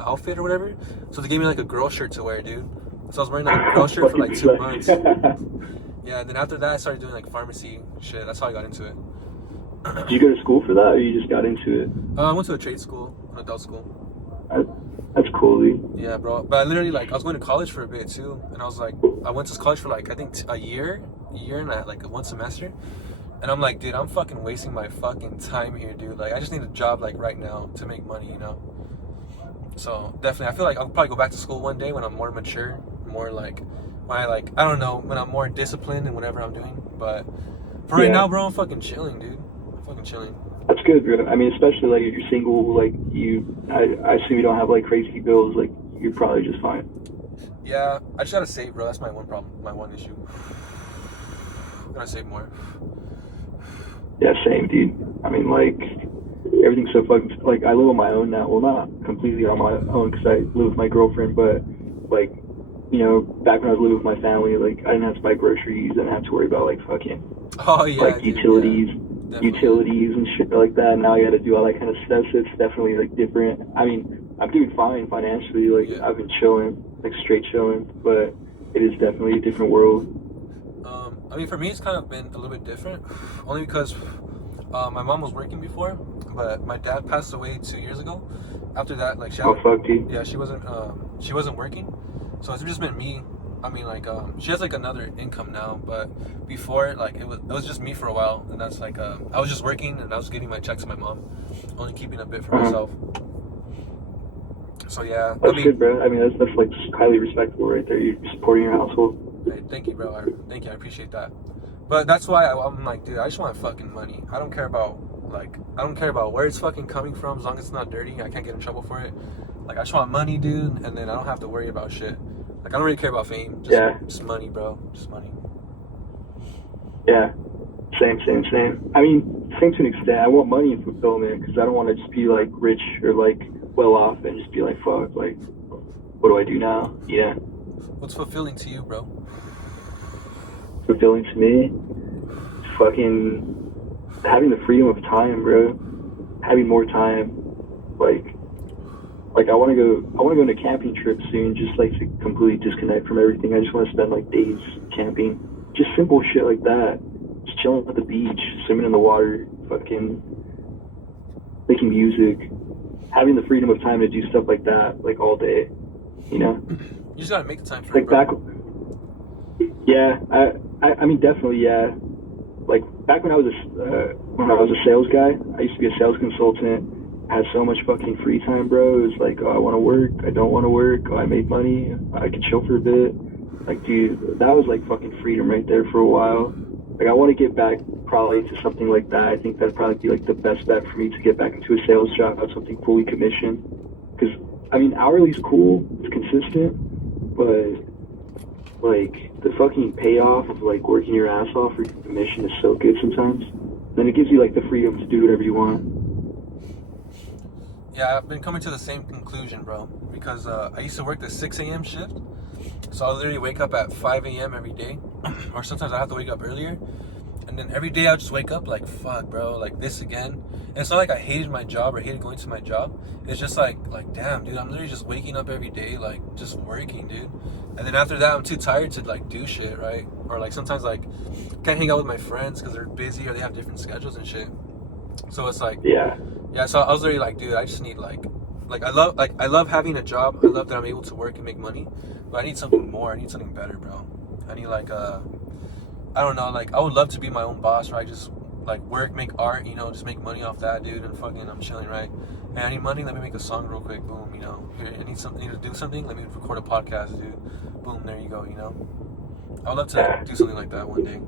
outfit or whatever, so they gave me like a girl shirt to wear, dude. So I was wearing like a girl shirt for like 2 months. Yeah, and then after that, I started doing like pharmacy shit. That's how I got into it. Did you go to school for that, or you just got into it? I went to a trade school, an adult school. That's cool, dude. Yeah, bro. But I literally like I was going to college for a bit too, and I was like, I went to college for like I think a year and like 1 semester, and I'm like, dude, I'm fucking wasting my fucking time here, dude. Like I just need a job like right now to make money, you know. So definitely, I feel like I'll probably go back to school one day when I'm more mature, more like when I don't know, when I'm more disciplined in whatever I'm doing. But for right now, bro, I'm fucking chilling, dude. I'm fucking chilling. That's good, bro. I mean, especially like if you're single, like I assume you don't have like crazy bills. Like you're probably just fine. Yeah, I just gotta save, bro. That's my one problem, my one issue. I gotta save more. Yeah, same, dude. I mean, like everything's so fucking like I live on my own now. Well, not completely on my own because I live with my girlfriend, but like you know, back when I was living with my family, like I didn't have to buy groceries. I didn't have to worry about like fucking like utilities. Utilities and shit like that. Now I got to do all that kind of stuff, so it's definitely like different. I mean, I'm doing fine financially. Like I've been chilling, like straight chilling, but it is definitely a different world. I mean, for me, it's kind of been a little bit different, only because my mom was working before, but my dad passed away 2 years ago. After that, like she wasn't working, so it's just been me. I mean, like, she has like another income now, but before, like, it was just me for a while, and that's like, I was just working and I was getting my checks to my mom, only keeping a bit for myself. So yeah, that's good, bro. I mean, that's like highly respectable right there. You're supporting your household. Hey, thank you, bro. Thank you. I appreciate that. But that's why I'm like, dude, I just want fucking money. I don't care about where it's fucking coming from, as long as it's not dirty. I can't get in trouble for it. Like, I just want money, dude, and then I don't have to worry about shit. Like, I don't really care about fame. Just money, bro. Just money. Yeah. Same. I mean, same to an extent. I want money and fulfillment because I don't want to just be like rich or like well off and just be like, fuck, like, what do I do now? Yeah. What's fulfilling to you, bro? Fulfilling to me? Fucking having the freedom of time, bro. Having more time. Like I want to go on a camping trip soon, just like to completely disconnect from everything. I just want to spend like days camping, just simple shit like that. Just chilling at the beach, swimming in the water, fucking making music, having the freedom of time to do stuff like that, like all day. You know? You just gotta make the time for like it, bro. I mean definitely, yeah. Like back when I was a sales guy, I used to be a sales consultant. I had so much fucking free time, bro. It was like, oh, I want to work, I don't want to work, oh, I make money, I could chill for a bit. Like, dude, that was like fucking freedom right there for a while. Like, I want to get back probably to something like that. I think that'd probably be like the best bet for me to get back into a sales job, something fully commissioned. Because, I mean, hourly's cool, it's consistent, but like, the fucking payoff of, like, working your ass off for the mission is so good sometimes. Then it gives you, like, the freedom to do whatever you want. Yeah, I've been coming to the same conclusion, bro. Because I used to work the 6 a.m. shift. So I literally wake up at 5 a.m. every day. Or sometimes I have to wake up earlier. And then every day I just wake up like, fuck, bro, like this again. And it's not like I hated my job or hated going to my job. It's just like damn, dude, I'm literally just waking up every day, like just working, dude. And then after that, I'm too tired to like do shit, right? Or like sometimes like can't hang out with my friends because they're busy or they have different schedules and shit. So it's like, yeah. So I was literally like, dude, I just need like I love having a job. I love that I'm able to work and make money, but I need something more. I need something better, bro. I need like I don't know, like I would love to be my own boss, right? Just like work, make art, you know, just make money off that, dude, and fucking I'm chilling, right? Hey, I need money, let me make a song real quick, boom, you know. I need to do something, let me record a podcast, dude. Boom, there you go, you know. I would love to do something like that one day.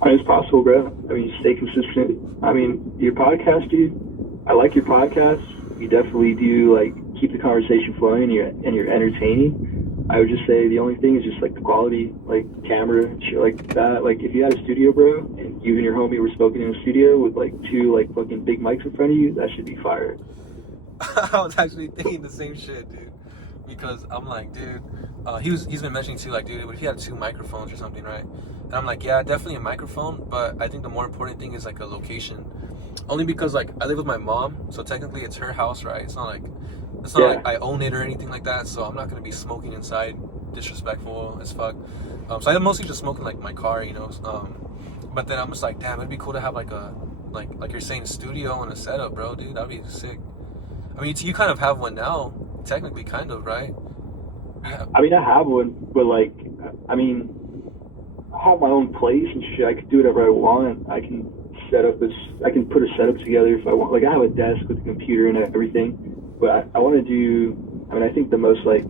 I mean, it's possible, bro. I mean, stay consistent. I mean, your podcast, dude, I like your podcast. You definitely do, like, keep the conversation flowing and you're entertaining. I would just say the only thing is just like the quality, like camera, shit like that. Like if you had a studio, bro, and you and your homie were smoking in a studio with like 2 like fucking big mics in front of you, that should be fire. I was actually thinking the same shit, dude. Because I'm like, dude, he's been mentioning too, like, dude, what if you had 2 microphones or something, right? And I'm like, yeah, definitely a microphone, but I think the more important thing is like a location. Only because like I live with my mom, so technically it's her house, right? It's not like I own it or anything like that, so I'm not gonna be smoking inside, disrespectful as fuck. So I mostly just smoke in like my car, you know. But then I'm just like, damn, it'd be cool to have like a like you're saying, a studio and a setup, bro, dude. That'd be sick. I mean, you kind of have one now, technically, kind of, right? Yeah. I mean, I have one, but like, I mean, I have my own place and shit. I could do whatever I want. I can put a setup together if I want. Like I have a desk with a computer and everything. But I want to do, I mean, I think the most, like,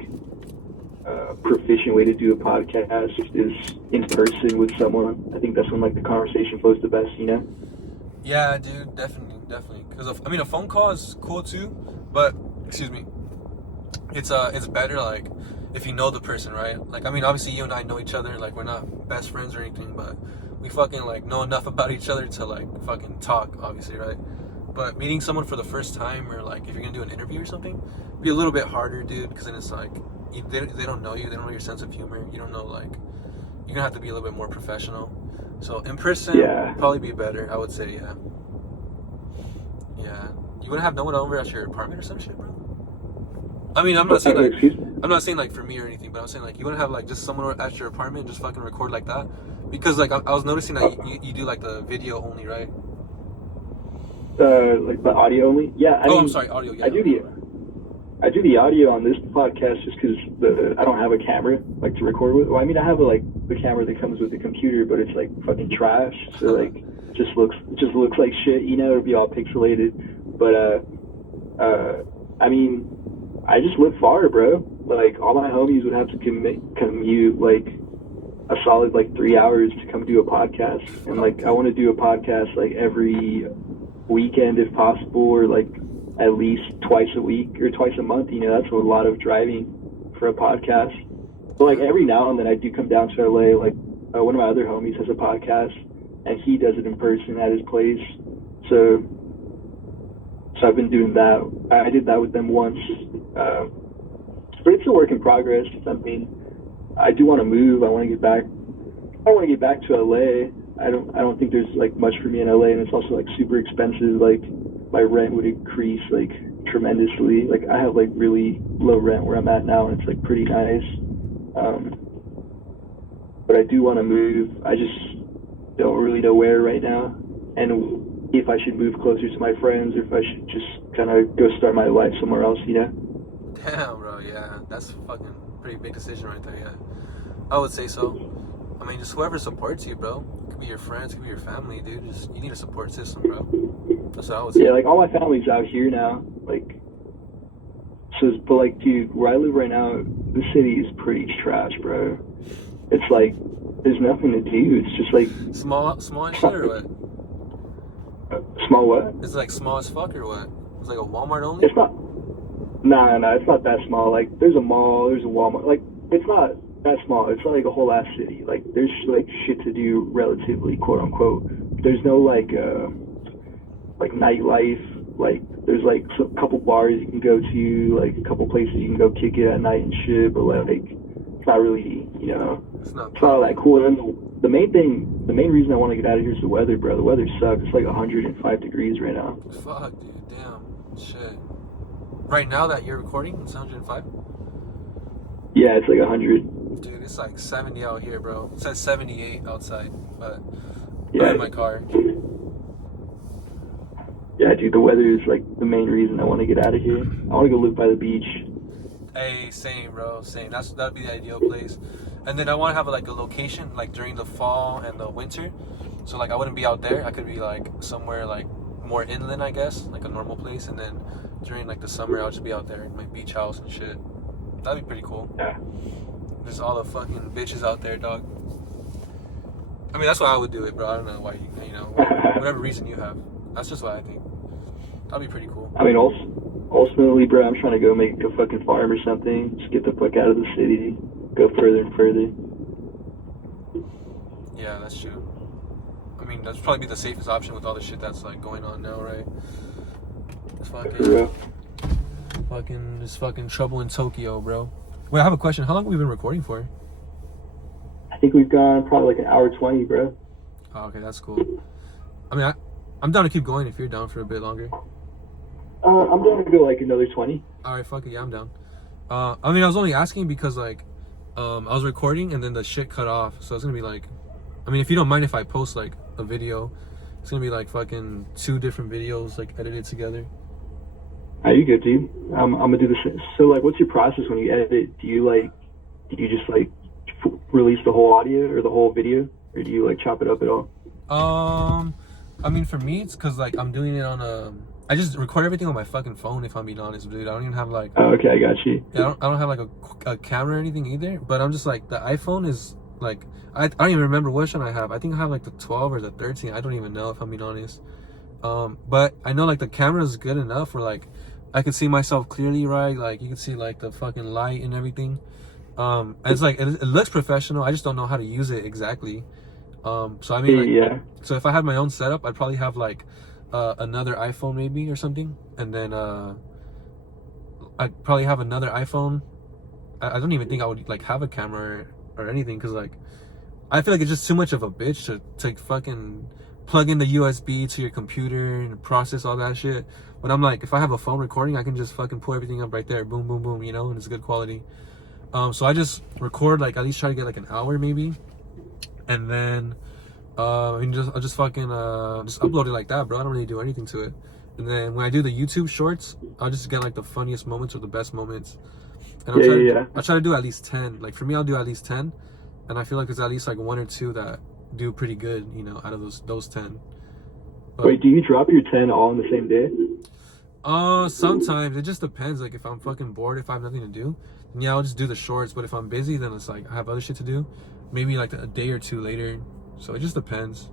proficient way to do a podcast is in person with someone. I think that's when, like, the conversation flows the best, you know? Yeah, dude, definitely. Because, I mean, a phone call is cool, too, but, excuse me, it's better, like, if you know the person, right? Like, I mean, obviously, you and I know each other, like, we're not best friends or anything, but we fucking, like, know enough about each other to, like, fucking talk, obviously, right? But meeting someone for the first time, or like if you're gonna do an interview or something, it'd be a little bit harder, dude, because then it's like they don't know you, they don't know your sense of humor, you don't know, like, you're gonna have to be a little bit more professional. So in person, would probably be better, I would say. Yeah. You wouldn't have no one over at your apartment or some shit, bro? I mean, I'm not saying like for me or anything, but I'm saying like you wouldn't have like just someone at your apartment and just fucking record like that, because like I was noticing that you do like the video only, right? Like the audio only? Yeah. I mean, I'm sorry, audio. Yeah. I do the audio on this podcast just because I don't have a camera like to record with. Well, I mean, I have the camera that comes with the computer, but it's like fucking trash. So like, just looks like shit. You know, it'll be all pixelated. But I mean, I just live far, bro. Like all my homies would have to commute like a solid like 3 hours to come do a podcast, and like I want to do a podcast like every weekend if possible, or like at least twice a week or twice a month. You know, that's a lot of driving for a podcast. But like every now and then I do come down to LA. Like one of my other homies has a podcast and he does it in person at his place. So I've been doing that. I did that with them once. But it's a work in progress. I mean, I do want to move. I want to get back to LA. I don't think there's like much for me in LA, and it's also like super expensive. Like my rent would increase like tremendously. Like I have like really low rent where I'm at now, and it's like pretty nice. But I do want to move. I just don't really know where right now, and if I should move closer to my friends, or if I should just kind of go start my life somewhere else, you know? Damn, bro, yeah, that's a fucking pretty big decision right there. Yeah, I would say so. I mean, just whoever supports you, bro. It could be your friends, it could be your family, dude. Just you need a support system, bro. That's what I would say. Yeah, like all my family's out here now. Like, so, but like, dude, where I live right now, the city is pretty trash, bro. It's like there's nothing to do. It's just like small and shit, or what? Small what? It's like small as fuck, or what? It's like a Walmart only. It's not. Nah, it's not that small. Like, there's a mall, there's a Walmart. Like, it's not that small. It's not like a whole ass city. Like there's like shit to do relatively, quote unquote. There's no like nightlife. Like there's like a couple bars you can go to, like a couple places you can go kick it at night and shit. But like it's not really, you know, it's not that cool. And then the main reason I want to get out of here is the weather, bro. The weather sucks. It's like 105 degrees right now. Fuck, dude. Damn. Shit. Right now that you're recording, it's 105? Yeah, it's like 100. Dude, it's like 70 out here, bro. It says 78 outside, but yeah. I'm in my car. Yeah, dude, the weather is like the main reason I want to get out of here. I want to go live by the beach. Hey, same, bro, same. That'd be the ideal place. And then I want to have like a location like during the fall and the winter. So like I wouldn't be out there. I could be like somewhere like more inland, I guess, like a normal place. And then during like the summer, I'll just be out there in my beach house and shit. That'd be pretty cool. Yeah. There's all the fucking bitches out there, dog. I mean, that's why I would do it, bro. I don't know why you know, whatever reason you have. That's just what I think. That'd be pretty cool. I mean, ultimately, bro, I'm trying to go make a fucking farm or something. Just get the fuck out of the city. Go further and further. Yeah, that's true. I mean, that's probably be the safest option with all the shit that's like going on now, right? It's fucking trouble in Tokyo, bro. Wait, I have a question. How long have we been recording for? I think we've gone probably like an hour 20, bro. Oh, okay, that's cool. I mean, I'm down to keep going if you're down for a bit longer. I'm down to go like another 20. All right, fuck it, yeah, I'm down. I mean, I was only asking because like, I was recording and then the shit cut off, so it's gonna be like, I mean, if you don't mind if I post like a video, it's gonna be like fucking 2 different videos like edited together. Are you good, dude? I'm gonna do this. So like, what's your process when you edit? Do you just like release the whole audio or the whole video, or do you like chop it up at all? I mean, for me, it's because like I'm doing it on I just record everything on my fucking phone. If I'm being honest, dude, I don't even have like. Oh, okay, I got you. Yeah, I don't have like a camera or anything either. But I'm just like the iPhone is like I don't even remember which one I have. I think I have like the 12 or the 13. I don't even know if I'm being honest. But I know like the camera is good enough where like I can see myself clearly, right? Like you can see like the fucking light and everything. And it's like it looks professional. I just don't know how to use it exactly. So I mean, like, yeah. So if I had my own setup, I'd probably have like another iPhone maybe or something, and then I'd probably have another iPhone. I don't even think I would like have a camera or anything, because like I feel like it's just too much of a bitch to fucking plug in the USB to your computer and process all that shit. But I'm like, if I have a phone recording, I can just fucking pull everything up right there, boom, boom, boom, you know, and it's good quality. So I just record like at least try to get like an hour maybe, and then I'll just fucking just upload it like that, bro. I don't really do anything to it. And then when I do the YouTube shorts, I'll just get like the funniest moments or the best moments. And I'll try to do at least 10. Like for me, I'll do at least 10. And I feel like there's at least like 1 or 2 that do pretty good, you know, out of those 10. But, wait, do you drop your 10 all on the same day? Sometimes. It just depends. Like if I'm fucking bored, if I have nothing to do, then yeah, I'll just do the shorts. But if I'm busy, then it's like I have other shit to do. Maybe like a day or 2 later. So it just depends.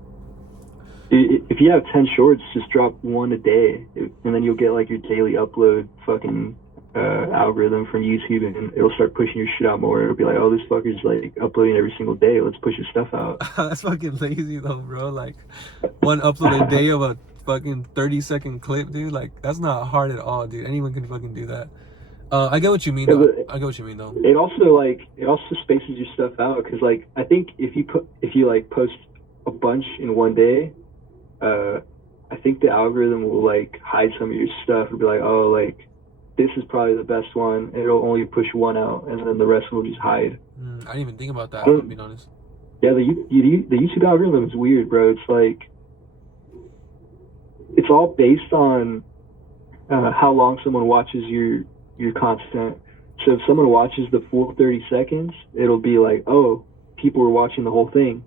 If you have 10 shorts, just drop 1 a day, and then you'll get like your daily upload fucking algorithm from YouTube, and it'll start pushing your shit out more. It'll be like, oh, this fucker's like uploading every single day. Let's push his stuff out. That's fucking lazy though, bro. Like 1 upload a day of a fucking 30-second clip, dude. Like that's not hard at all, dude. Anyone can fucking do that. I get what you mean. I get what you mean though. It also spaces your stuff out, because like I think if you like post a bunch in one day, I think the algorithm will like hide some of your stuff and be like, oh, like this is probably the best one. And it'll only push 1 out, and then the rest will just hide. I didn't even think about that, if I'm being honest. Yeah, the YouTube algorithm is weird, bro. It's like it's all based on how long someone watches your content. So if someone watches the full 30 seconds, it'll be like, oh, people are watching the whole thing.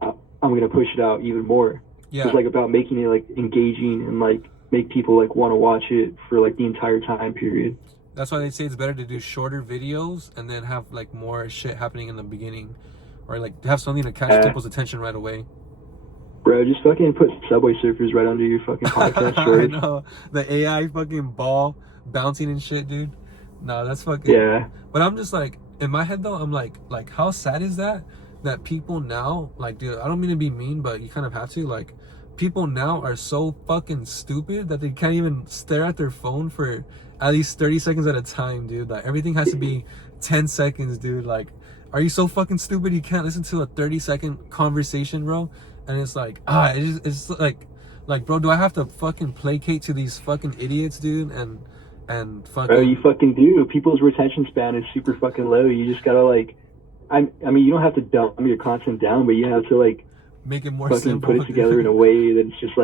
I'm going to push it out even more. Yeah. It's like about making it like engaging and like make people like want to watch it for like the entire time period. That's why they say it's better to do shorter videos and then have like more shit happening in the beginning, or like have something to catch people's attention right away. Bro, just fucking put Subway Surfers right under your fucking podcast shorts. I know. The AI fucking ball bouncing and shit, dude. No, that's fucking... Yeah. But I'm just like, in my head though, I'm like how sad is that people now, like, dude, I don't mean to be mean, but you kind of have to, like, people now are so fucking stupid that they can't even stare at their phone for at least 30 seconds at a time, dude. Like, everything has to be 10 seconds, dude. Like, are you so fucking stupid you can't listen to a 30-second conversation, bro? And it's like, it's like, bro, do I have to fucking placate to these fucking idiots, dude? And fucking... Bro, you fucking do. People's retention span is super fucking low. You just gotta, like, I mean, you don't have to dumb your content down, but you have to, like, make it more fucking simple. put it together in a way that it's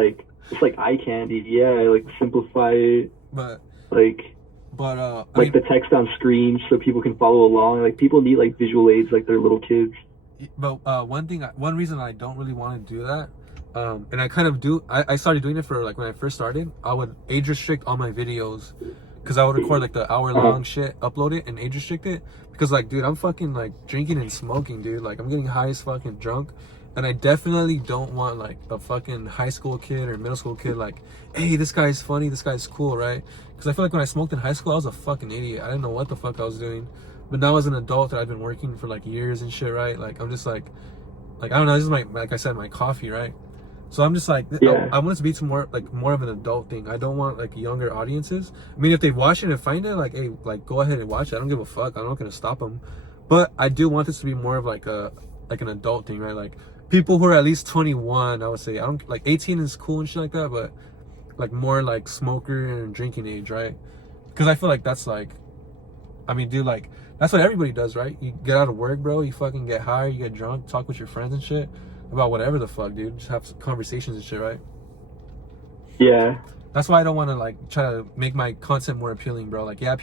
like eye candy. Yeah, like, simplify it. But like I mean, the text on screen so people can follow along. Like, people need, like, visual aids like they're little kids. but one reason I don't really want to do that, and I kind of do, I started doing it for, like, when I first started, I would age restrict all my videos, because I would record, like, the hour-long shit, upload it, and age restrict it, because, like, dude, I'm fucking, like, drinking and smoking, dude. Like, I'm getting high as fucking drunk, and I definitely don't want, like, a fucking high school kid or middle school kid, like, hey, this guy's funny, this guy's cool, right? Because I feel like when I smoked in high school, I was a fucking idiot. I didn't know what the fuck I was doing. But now as an adult that I've been working for, like, years and shit, right? Like, I'm just like, I don't know, this is my, like I said, my coffee, right? So I'm just like, Yeah. I want it to be to more of an adult thing. I don't want, like, younger audiences. I mean, if they watch it and find it, like, hey, like, go ahead and watch it. I don't give a fuck. I'm not gonna stop them. But I do want this to be more of like an adult thing, right? Like, people who are at least 21, I would say. I don't, like, 18 is cool and shit like that, but, like, more like smoker and drinking age, right? Because I feel like that's, like, I mean, dude, like, that's what everybody does, right? You get out of work, bro, you fucking get high, you get drunk, talk with your friends and shit about whatever the fuck, dude. Just have some conversations and shit, right? Yeah. That's why I don't want to, like, try to make my content more appealing, bro. Like, yeah,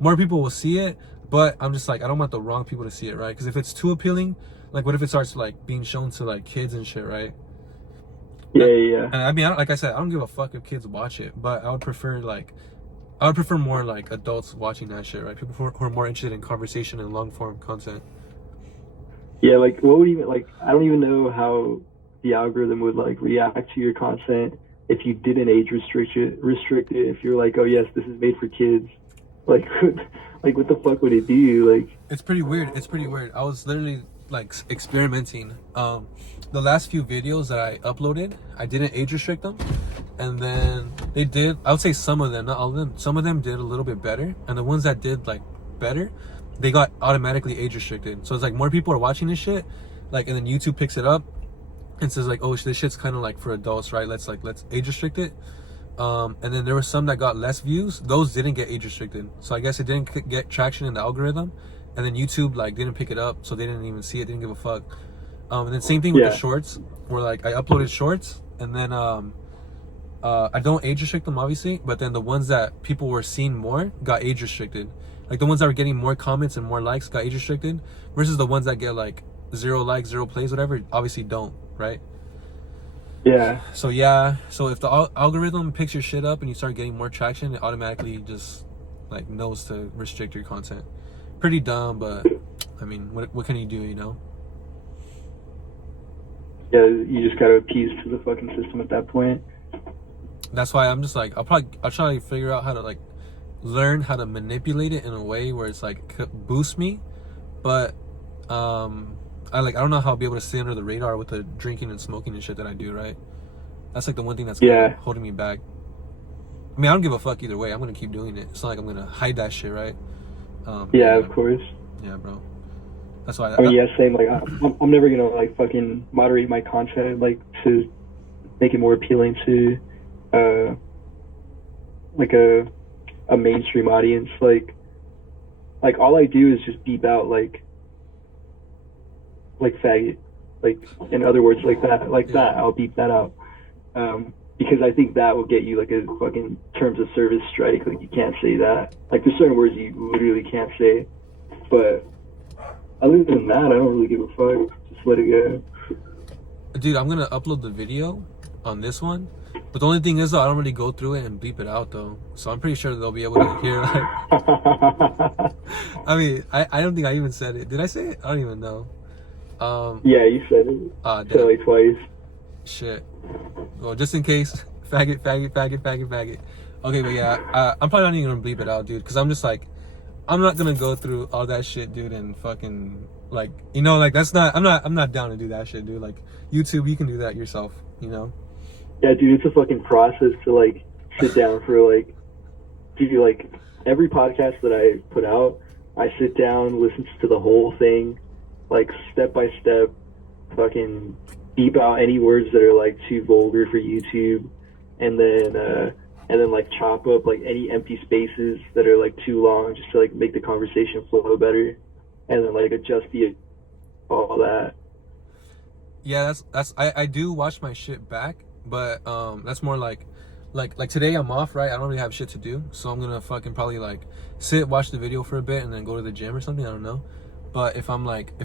more people will see it, but I'm just like, I don't want the wrong people to see it, right? Because if it's too appealing, like, what if it starts, like, being shown to, like, kids and shit, right? Yeah. And I mean, like I said, I don't give a fuck if kids watch it, but I would prefer more, like, adults watching that shit, right? People who are more interested in conversation and long form content. Yeah, like, what would even, like, I don't even know how the algorithm would, like, react to your content if you didn't age restrict it. If you're like, oh yes, this is made for kids, like, like, what the fuck would it do? Like, It's pretty weird. I was literally, like, experimenting. The last few videos that I uploaded, I didn't age restrict them, and then they did. I would say some of them, not all of them. Some of them did a little bit better, and the ones that did, like, better, they got automatically age restricted. So it's like more people are watching this shit, like, and then YouTube picks it up and says, like, oh, this shit's kind of, like, for adults, right? Let's age restrict it. And then there were some that got less views. Those didn't get age restricted. So I guess it didn't get traction in the algorithm. And then YouTube, like, didn't pick it up, so they didn't even see it, didn't give a fuck. And then same thing with the shorts, where, like, I uploaded shorts, and then I don't age restrict them, obviously, but then the ones that people were seeing more got age restricted. Like, the ones that were getting more comments and more likes got age restricted, versus the ones that get, like, 0 likes, 0 plays, whatever, obviously don't, right? yeah. So if the algorithm picks your shit up and you start getting more traction, it automatically just, like, knows to restrict your content. Pretty dumb, but I mean, what can you do, you know? Yeah, you just gotta appease to the fucking system at that point. That's why I'm just like, I'll try to figure out how to, like, learn how to manipulate it in a way where it's, like, boost me, but I don't know how I'll be able to stay under the radar with the drinking and smoking and shit that I do, right? That's, like, the one thing that's kind of holding me back. I mean, I don't give a fuck either way. I'm gonna keep doing it. It's not like I'm gonna hide that shit, right? Yeah, of course. Yeah, bro. That's why. I mean, yeah, same. Like, I'm never gonna, like, fucking moderate my content, like, to make it more appealing to, like, a mainstream audience. Like, all I do is just beep out, like faggot, like, in other words, like that, that. I'll beep that out, because I think that will get you, like, a fucking terms of service strike. Like, you can't say that. Like, there's certain words you literally can't say, but other than that, I don't really give a fuck. Just let it go. Dude, I'm gonna upload the video on this one, but the only thing is, though, I don't really go through it and bleep it out, though. So I'm pretty sure they'll be able to hear, like, I mean, I don't think I even said it. Did I say it? I don't even know. Yeah, you said it. Said it, like, twice. Shit. Well, just in case, faggot. Okay, but yeah, I'm probably not even gonna bleep it out, dude, because I'm just like, I'm not gonna go through all that shit, dude, and fucking like, you know, like that's not. I'm not down to do that shit, dude. Like YouTube, you can do that yourself, you know. Yeah, dude, it's a fucking process to like sit down for like, dude, like every podcast that I put out, I sit down, listen to the whole thing, like step by step, fucking beep out any words that are like too vulgar for YouTube, and then like chop up like any empty spaces that are like too long, just to like make the conversation flow better, and then like adjust all that. Yeah, I do watch my shit back, but that's more like today I'm off, right? I don't really have shit to do, so I'm gonna fucking probably like sit, watch the video for a bit, and then go to the gym or something. I don't know. But if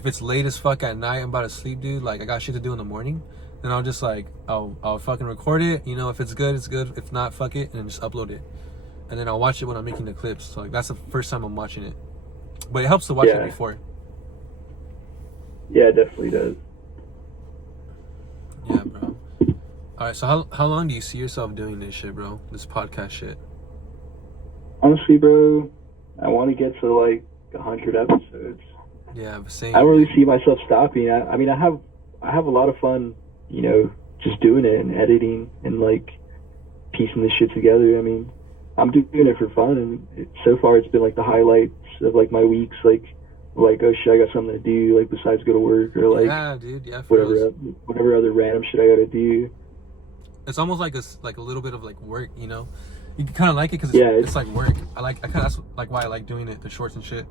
it's late as fuck at night, I'm about to sleep, dude. Like I got shit to do in the morning, then I'll just like I'll fucking record it. You know, if it's good, it's good. If not, fuck it, and then just upload it. And then I'll watch it when I'm making the clips. So like that's the first time I'm watching it. But it helps to watch it before. Yeah, it definitely does. Yeah, bro. All right, so how long do you see yourself doing this shit, bro? This podcast shit. Honestly, bro, I want to get to like 100 episodes. Yeah, same. I don't really see myself stopping. I mean, I have a lot of fun, you know, just doing it and editing and like piecing this shit together. I mean, I'm doing it for fun, and so far it's been like the highlights of like my weeks. Like oh shit, I got something to do, like besides go to work, or like yeah, dude, yeah, whatever other random shit I gotta do. It's almost like a little bit of like work, you know. You can kind of like it because it's like work. That's like why I like doing it, the shorts and shit.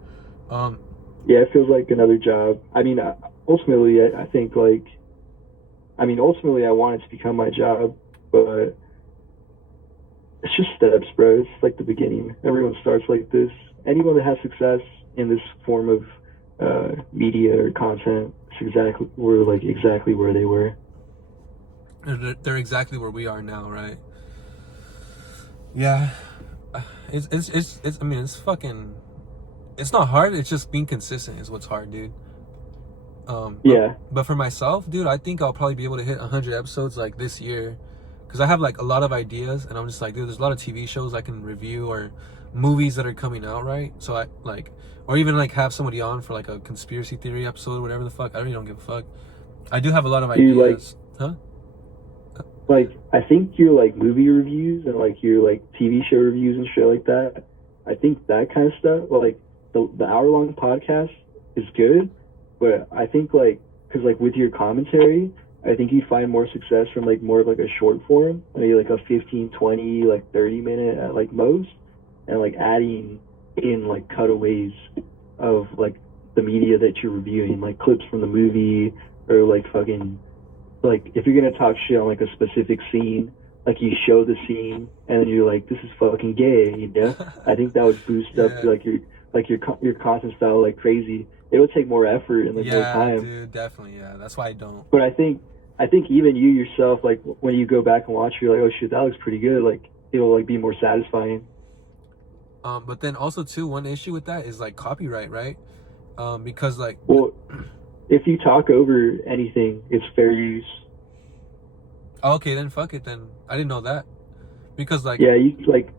Yeah, it feels like another job. I mean, ultimately, I think like, ultimately I want it to become my job, but it's just steps, bro. It's like the beginning. Everyone starts like this. Anyone that has success in this form of media or content is exactly where they were. They're exactly where we are now, right? Yeah, it's. I mean, it's fucking. It's not hard. It's just being consistent is what's hard, dude. Yeah. But for myself, dude, I think I'll probably be able to hit 100 episodes like this year, because I have like a lot of ideas, and I'm just like, dude, there's a lot of TV shows I can review or movies that are coming out, right? So I like, or even like have somebody on for like a conspiracy theory episode, whatever the fuck. I really don't give a fuck. I do have a lot of ideas, huh? Like, I think your like movie reviews and like your like TV show reviews and shit like that, I think that kind of stuff, like the hour-long podcast is good, but I think like, because like with your commentary, I think you find more success from like more of like a short form, maybe like a 15, 20, like 30 minute at like most, and like adding in like cutaways of like the media that you're reviewing, like clips from the movie, or like fucking, like if you're gonna talk shit on like a specific scene, like you show the scene and then you're like, this is fucking gay, you know? I think that would boost up your content style like crazy. It would take more effort and like more time. Yeah, dude, definitely. Yeah, that's why I don't. But I think even you yourself, like when you go back and watch, you're like, oh shit, that looks pretty good. Like it'll like be more satisfying. But then also too, one issue with that is like copyright, right? Because like, well, if you talk over anything, it's fair use. Okay, then fuck it. Then I didn't know that, because like, yeah, you like.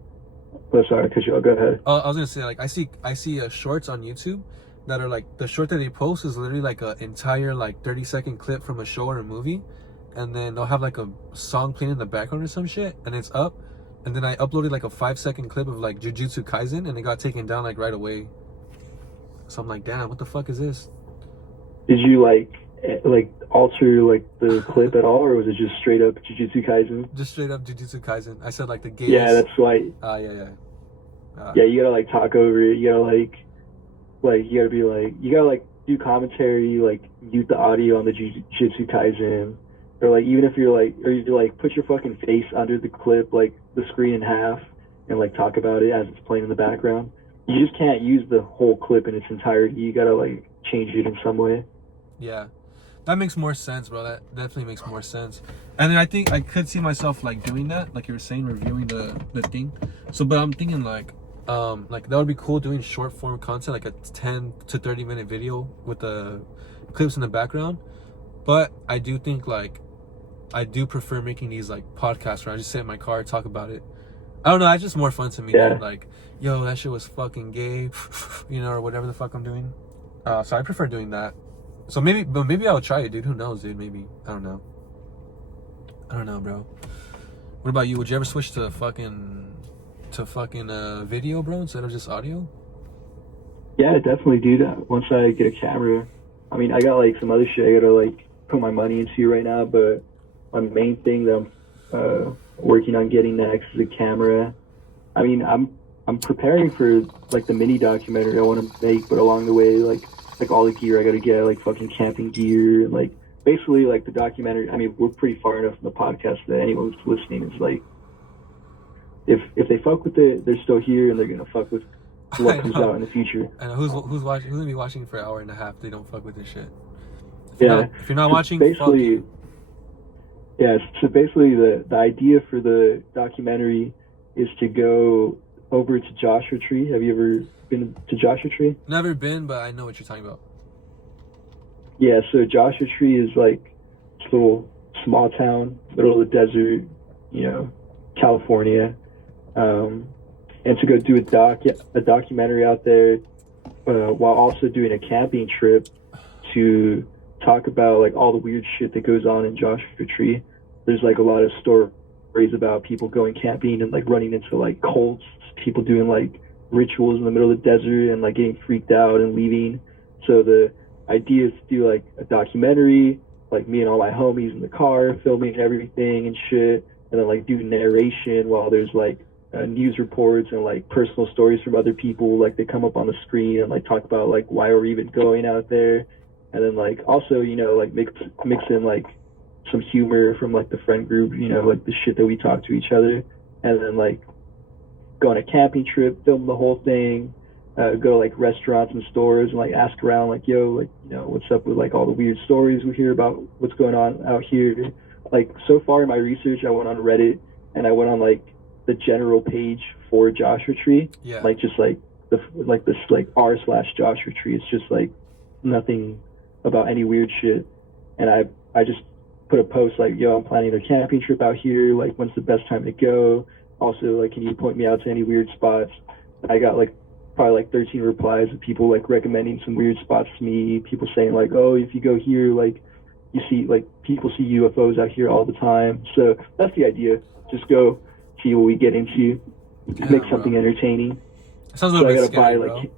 Oh, sorry, cause you. Go ahead. I was gonna say, like, I see shorts on YouTube that are like, the short that they post is literally like an entire like 30-second clip from a show or a movie, and then they'll have like a song playing in the background or some shit, and it's up, and then I uploaded like a 5-second clip of like Jujutsu Kaisen, and it got taken down like right away. So I'm like, damn, what the fuck is this? Did you like alter like the clip at all, or was it just straight up Jujutsu Kaisen? Just straight up Jujutsu Kaisen. I said like the gays. Yeah, that's why. Yeah. Yeah, you gotta like talk over it. You gotta you gotta be like, you gotta like do commentary, like mute the audio on the Jujutsu Kaisen, or like even if you're like, or you like put your fucking face under the clip, like the screen in half, and like talk about it as it's playing in the background. You just can't use the whole clip in its entirety. You gotta like change it in some way. Yeah, that makes more sense, bro. That definitely makes more sense. And then I think I could see myself like doing that, like you were saying, reviewing the thing. So, but I'm thinking like that would be cool, doing short form content, like a 10 to 30 minute video with the clips in the background. But I do think like, I do prefer making these like podcasts where I just sit in my car, talk about it. I don't know. That's just more fun to me. Yeah. Dude. Like, yo, that shit was fucking gay, you know, or whatever the fuck I'm doing. So I prefer doing that. So maybe I'll try it, dude. Who knows, dude? Maybe. I don't know. I don't know, bro. What about you? Would you ever switch to fucking video, bro, instead of just audio? Yeah, definitely, dude. Once I get a camera, I mean, I got like some other shit I gotta like put my money into right now, but my main thing that I'm working on getting next is a camera. I mean, I'm preparing for like the mini documentary I want to make, but along the way, like all the gear I gotta get, like fucking camping gear, and like basically like the documentary. I mean, we're pretty far enough in the podcast that anyone who's listening is like, if they fuck with it, they're still here, and they're gonna fuck with what comes out in the future. I know who's watching. Who's gonna be watching for an hour and a half? They don't fuck with this shit. If you're not watching, basically, fuck you. Yeah. So basically, the idea for the documentary is to go over to Joshua Tree. Have you ever been to Joshua Tree? Never been, but I know what you're talking about. Yeah. So Joshua Tree is like this little small town, middle of the desert, you know, California. And to go do a documentary out there, while also doing a camping trip to talk about like all the weird shit that goes on in Joshua Tree. There's like a lot of stories about people going camping and like running into like cults, people doing like rituals in the middle of the desert and like getting freaked out and leaving. So the idea is to do like a documentary, like me and all my homies in the car filming everything and shit, and then like do narration while there's like news reports and like personal stories from other people, like they come up on the screen and like talk about like why we're even going out there, and then like also, you know, like mix in like some humor from like the friend group, you know, like the shit that we talk to each other, and then like go on a camping trip, film the whole thing, go to like restaurants and stores and like ask around like, yo, like, you know, what's up with like all the weird stories we hear about what's going on out here. Like so far in my research, I went on Reddit and I went on like the general page for Joshua Tree, like just like this like r/Joshua Tree. It's just like nothing about any weird shit, and I just put a post like, yo, I'm planning a camping trip out here, like when's the best time to go, also like can you point me out to any weird spots. I got like probably like 13 replies of people like recommending some weird spots to me, people saying like, oh, if you go here, like you see like people see UFOs out here all the time. So that's the idea, just go see what we get into, make something entertaining. Sounds a little bit scary, like,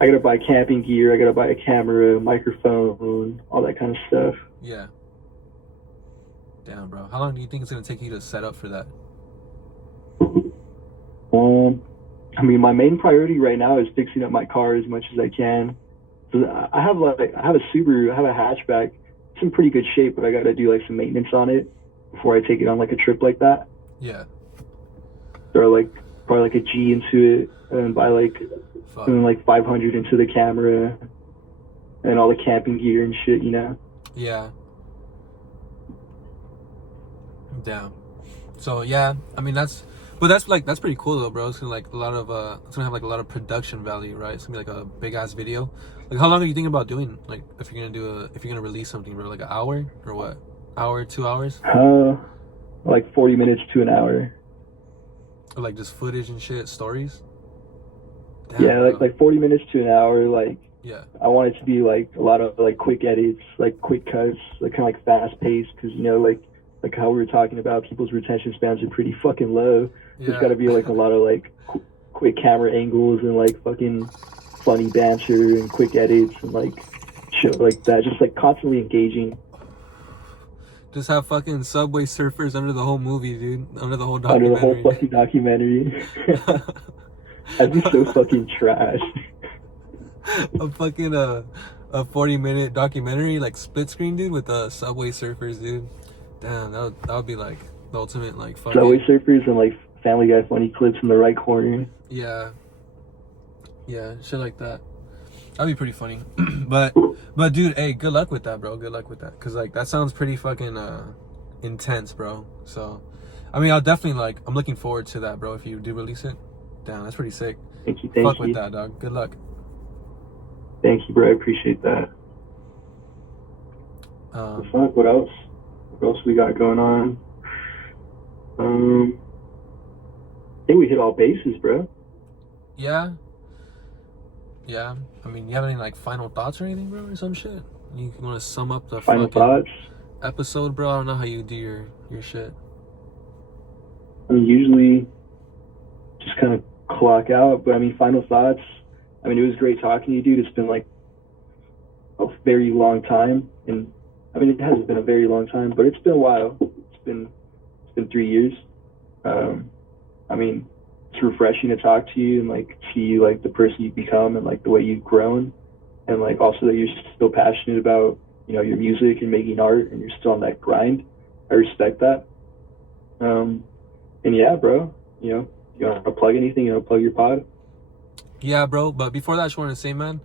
I gotta buy camping gear, I gotta buy a camera, microphone, all that kind of stuff. Yeah. Damn, bro. How long do you think it's gonna take you to set up for that? I mean, my main priority right now is fixing up my car as much as I can. So I have a Subaru, I have a hatchback. It's in pretty good shape, but I gotta do like some maintenance on it before I take it on like a trip like that. Yeah. Or like probably like a G into it, and buy like and then like 500 into the camera and all the camping gear and shit, you know. Yeah. Damn. So yeah, I mean that's pretty cool though, bro. It's gonna like it's gonna have like a lot of production value, right? It's gonna be like a big ass video. Like how long are you thinking about doing? Like if you're gonna release something, bro, like an hour or what? Hour, 2 hours? Like 40 minutes to an hour. Or like just footage and shit, stories? Damn, yeah, like 40 minutes to an hour. Like, yeah, I want it to be like a lot of like quick edits, like quick cuts, like kind of like fast paced, because you know like how we were talking about, people's retention spans are pretty fucking low. Yeah. There's got to be like a lot of like quick camera angles and like fucking funny banter and quick edits and like shit like that, just like constantly engaging. Just have fucking Subway Surfers under the whole movie, dude. Under the whole documentary. Under the whole fucking documentary. That'd be so fucking trash. A fucking a 40-minute documentary, like split screen, dude, with Subway Surfers, dude. Damn, that would be like the ultimate like fucking Subway Surfers and like Family Guy funny clips in the right corner. Yeah, shit like that. That'd be pretty funny. but dude, hey, good luck with that, bro. Good luck with that, cause like that sounds pretty fucking intense, bro. So, I mean, I'll definitely like. I'm looking forward to that, bro. If you do release it, damn, that's pretty sick. Thank you. Fuck with that, dog. Good luck. Thank you, bro. I appreciate that. What else? What else we got going on? think we hit all bases, bro. Yeah. I mean, you have any like final thoughts or anything, bro, or some shit? You want to sum up the Final fucking thoughts. episode, bro? I don't know how you do your shit. I mean, usually just kind of clock out, but I mean, final thoughts. I mean, it was great talking to you, dude. It's been like a very long time, and I mean, it hasn't been a very long time, but it's been a while. It's been 3 years. I mean, it's refreshing to talk to you and like see you like the person you've become and like the way you've grown, and like also that you're still passionate about, you know, your music and making art, and you're still on that grind. I respect that. And yeah, bro, you know, you want to plug anything? You want to plug your pod? Yeah, bro. But before that, I just wanted to say, man,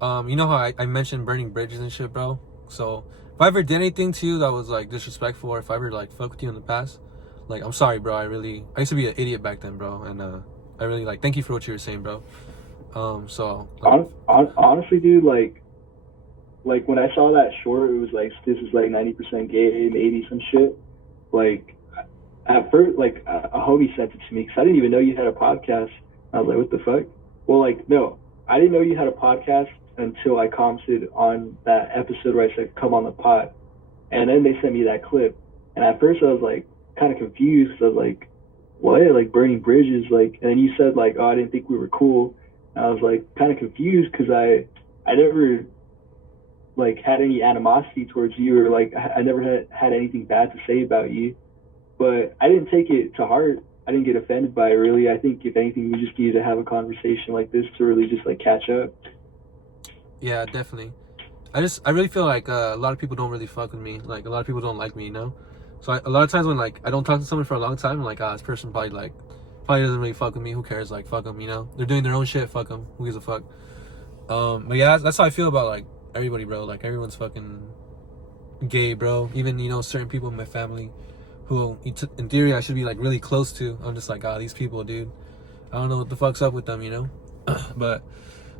you know how I mentioned burning bridges and shit, bro? So if I ever did anything to you that was like disrespectful, or if I ever like fucked with you in the past, like, I'm sorry, bro. I used to be an idiot back then, bro. And I really like, thank you for what you were saying, bro. So like, Honestly, dude, like when I saw that short, it was like, this is like 90% gay, maybe some shit. Like at first, like a homie sent it to me because I didn't even know you had a podcast. I was like, what the fuck? Well, like, no, I didn't know you had a podcast until I commented on that episode where I said, come on the pod. And then they sent me that clip. And at first I was like, kind of confused. I was like, what? Like burning bridges? Like, and then you said like, oh, I didn't think we were cool. And I was like, kind of confused because I never like had any animosity towards you, or like I never had anything bad to say about you. But I didn't take it to heart. I didn't get offended by it, really. I think if anything, we just needed to have a conversation like this to really just like catch up. yeah, definitely. I really feel like a lot of people don't really fuck with me. Like, a lot of people don't like me, you know? So a lot of times when like I don't talk to someone for a long time, I'm like, this person probably doesn't really fuck with me. Who cares? Like, fuck them, you know? They're doing their own shit. Fuck them. Who gives a fuck? But yeah, that's how I feel about like everybody, bro. Like, everyone's fucking gay, bro. Even, you know, certain people in my family who in theory I should be like really close to. I'm just like, these people, dude. I don't know what the fuck's up with them, you know? But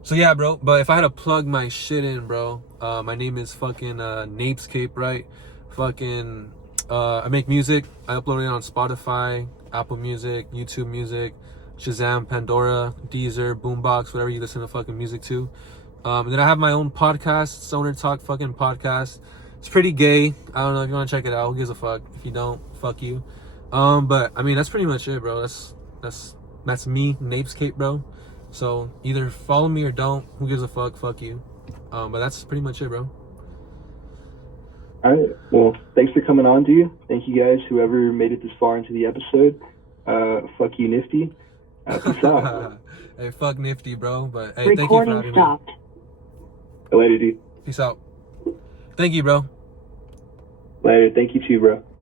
so yeah, bro. But if I had to plug my shit in, bro, my name is fucking NapesCape, right? Fucking I make music. I upload it on Spotify, Apple Music, YouTube Music, Shazam, Pandora, Deezer, Boombox, whatever you listen to fucking music to. And then I have my own podcast, Stoner Talk fucking podcast. It's pretty gay. I don't know if you want to check it out. Who gives a fuck? If you don't, fuck you. But I mean, that's pretty much it, bro. That's me, NapesCape, bro. So either follow me or don't. Who gives a fuck? Fuck you. But that's pretty much it, bro. All right. Well, thanks for coming on, dude. Thank you guys, whoever made it this far into the episode. Fuck you, Nifty. Peace out. Hey, fuck Nifty, bro. But hey, thank you for having stopped. me. Later, dude. Peace out. Thank you, bro. Later. Thank you too, bro.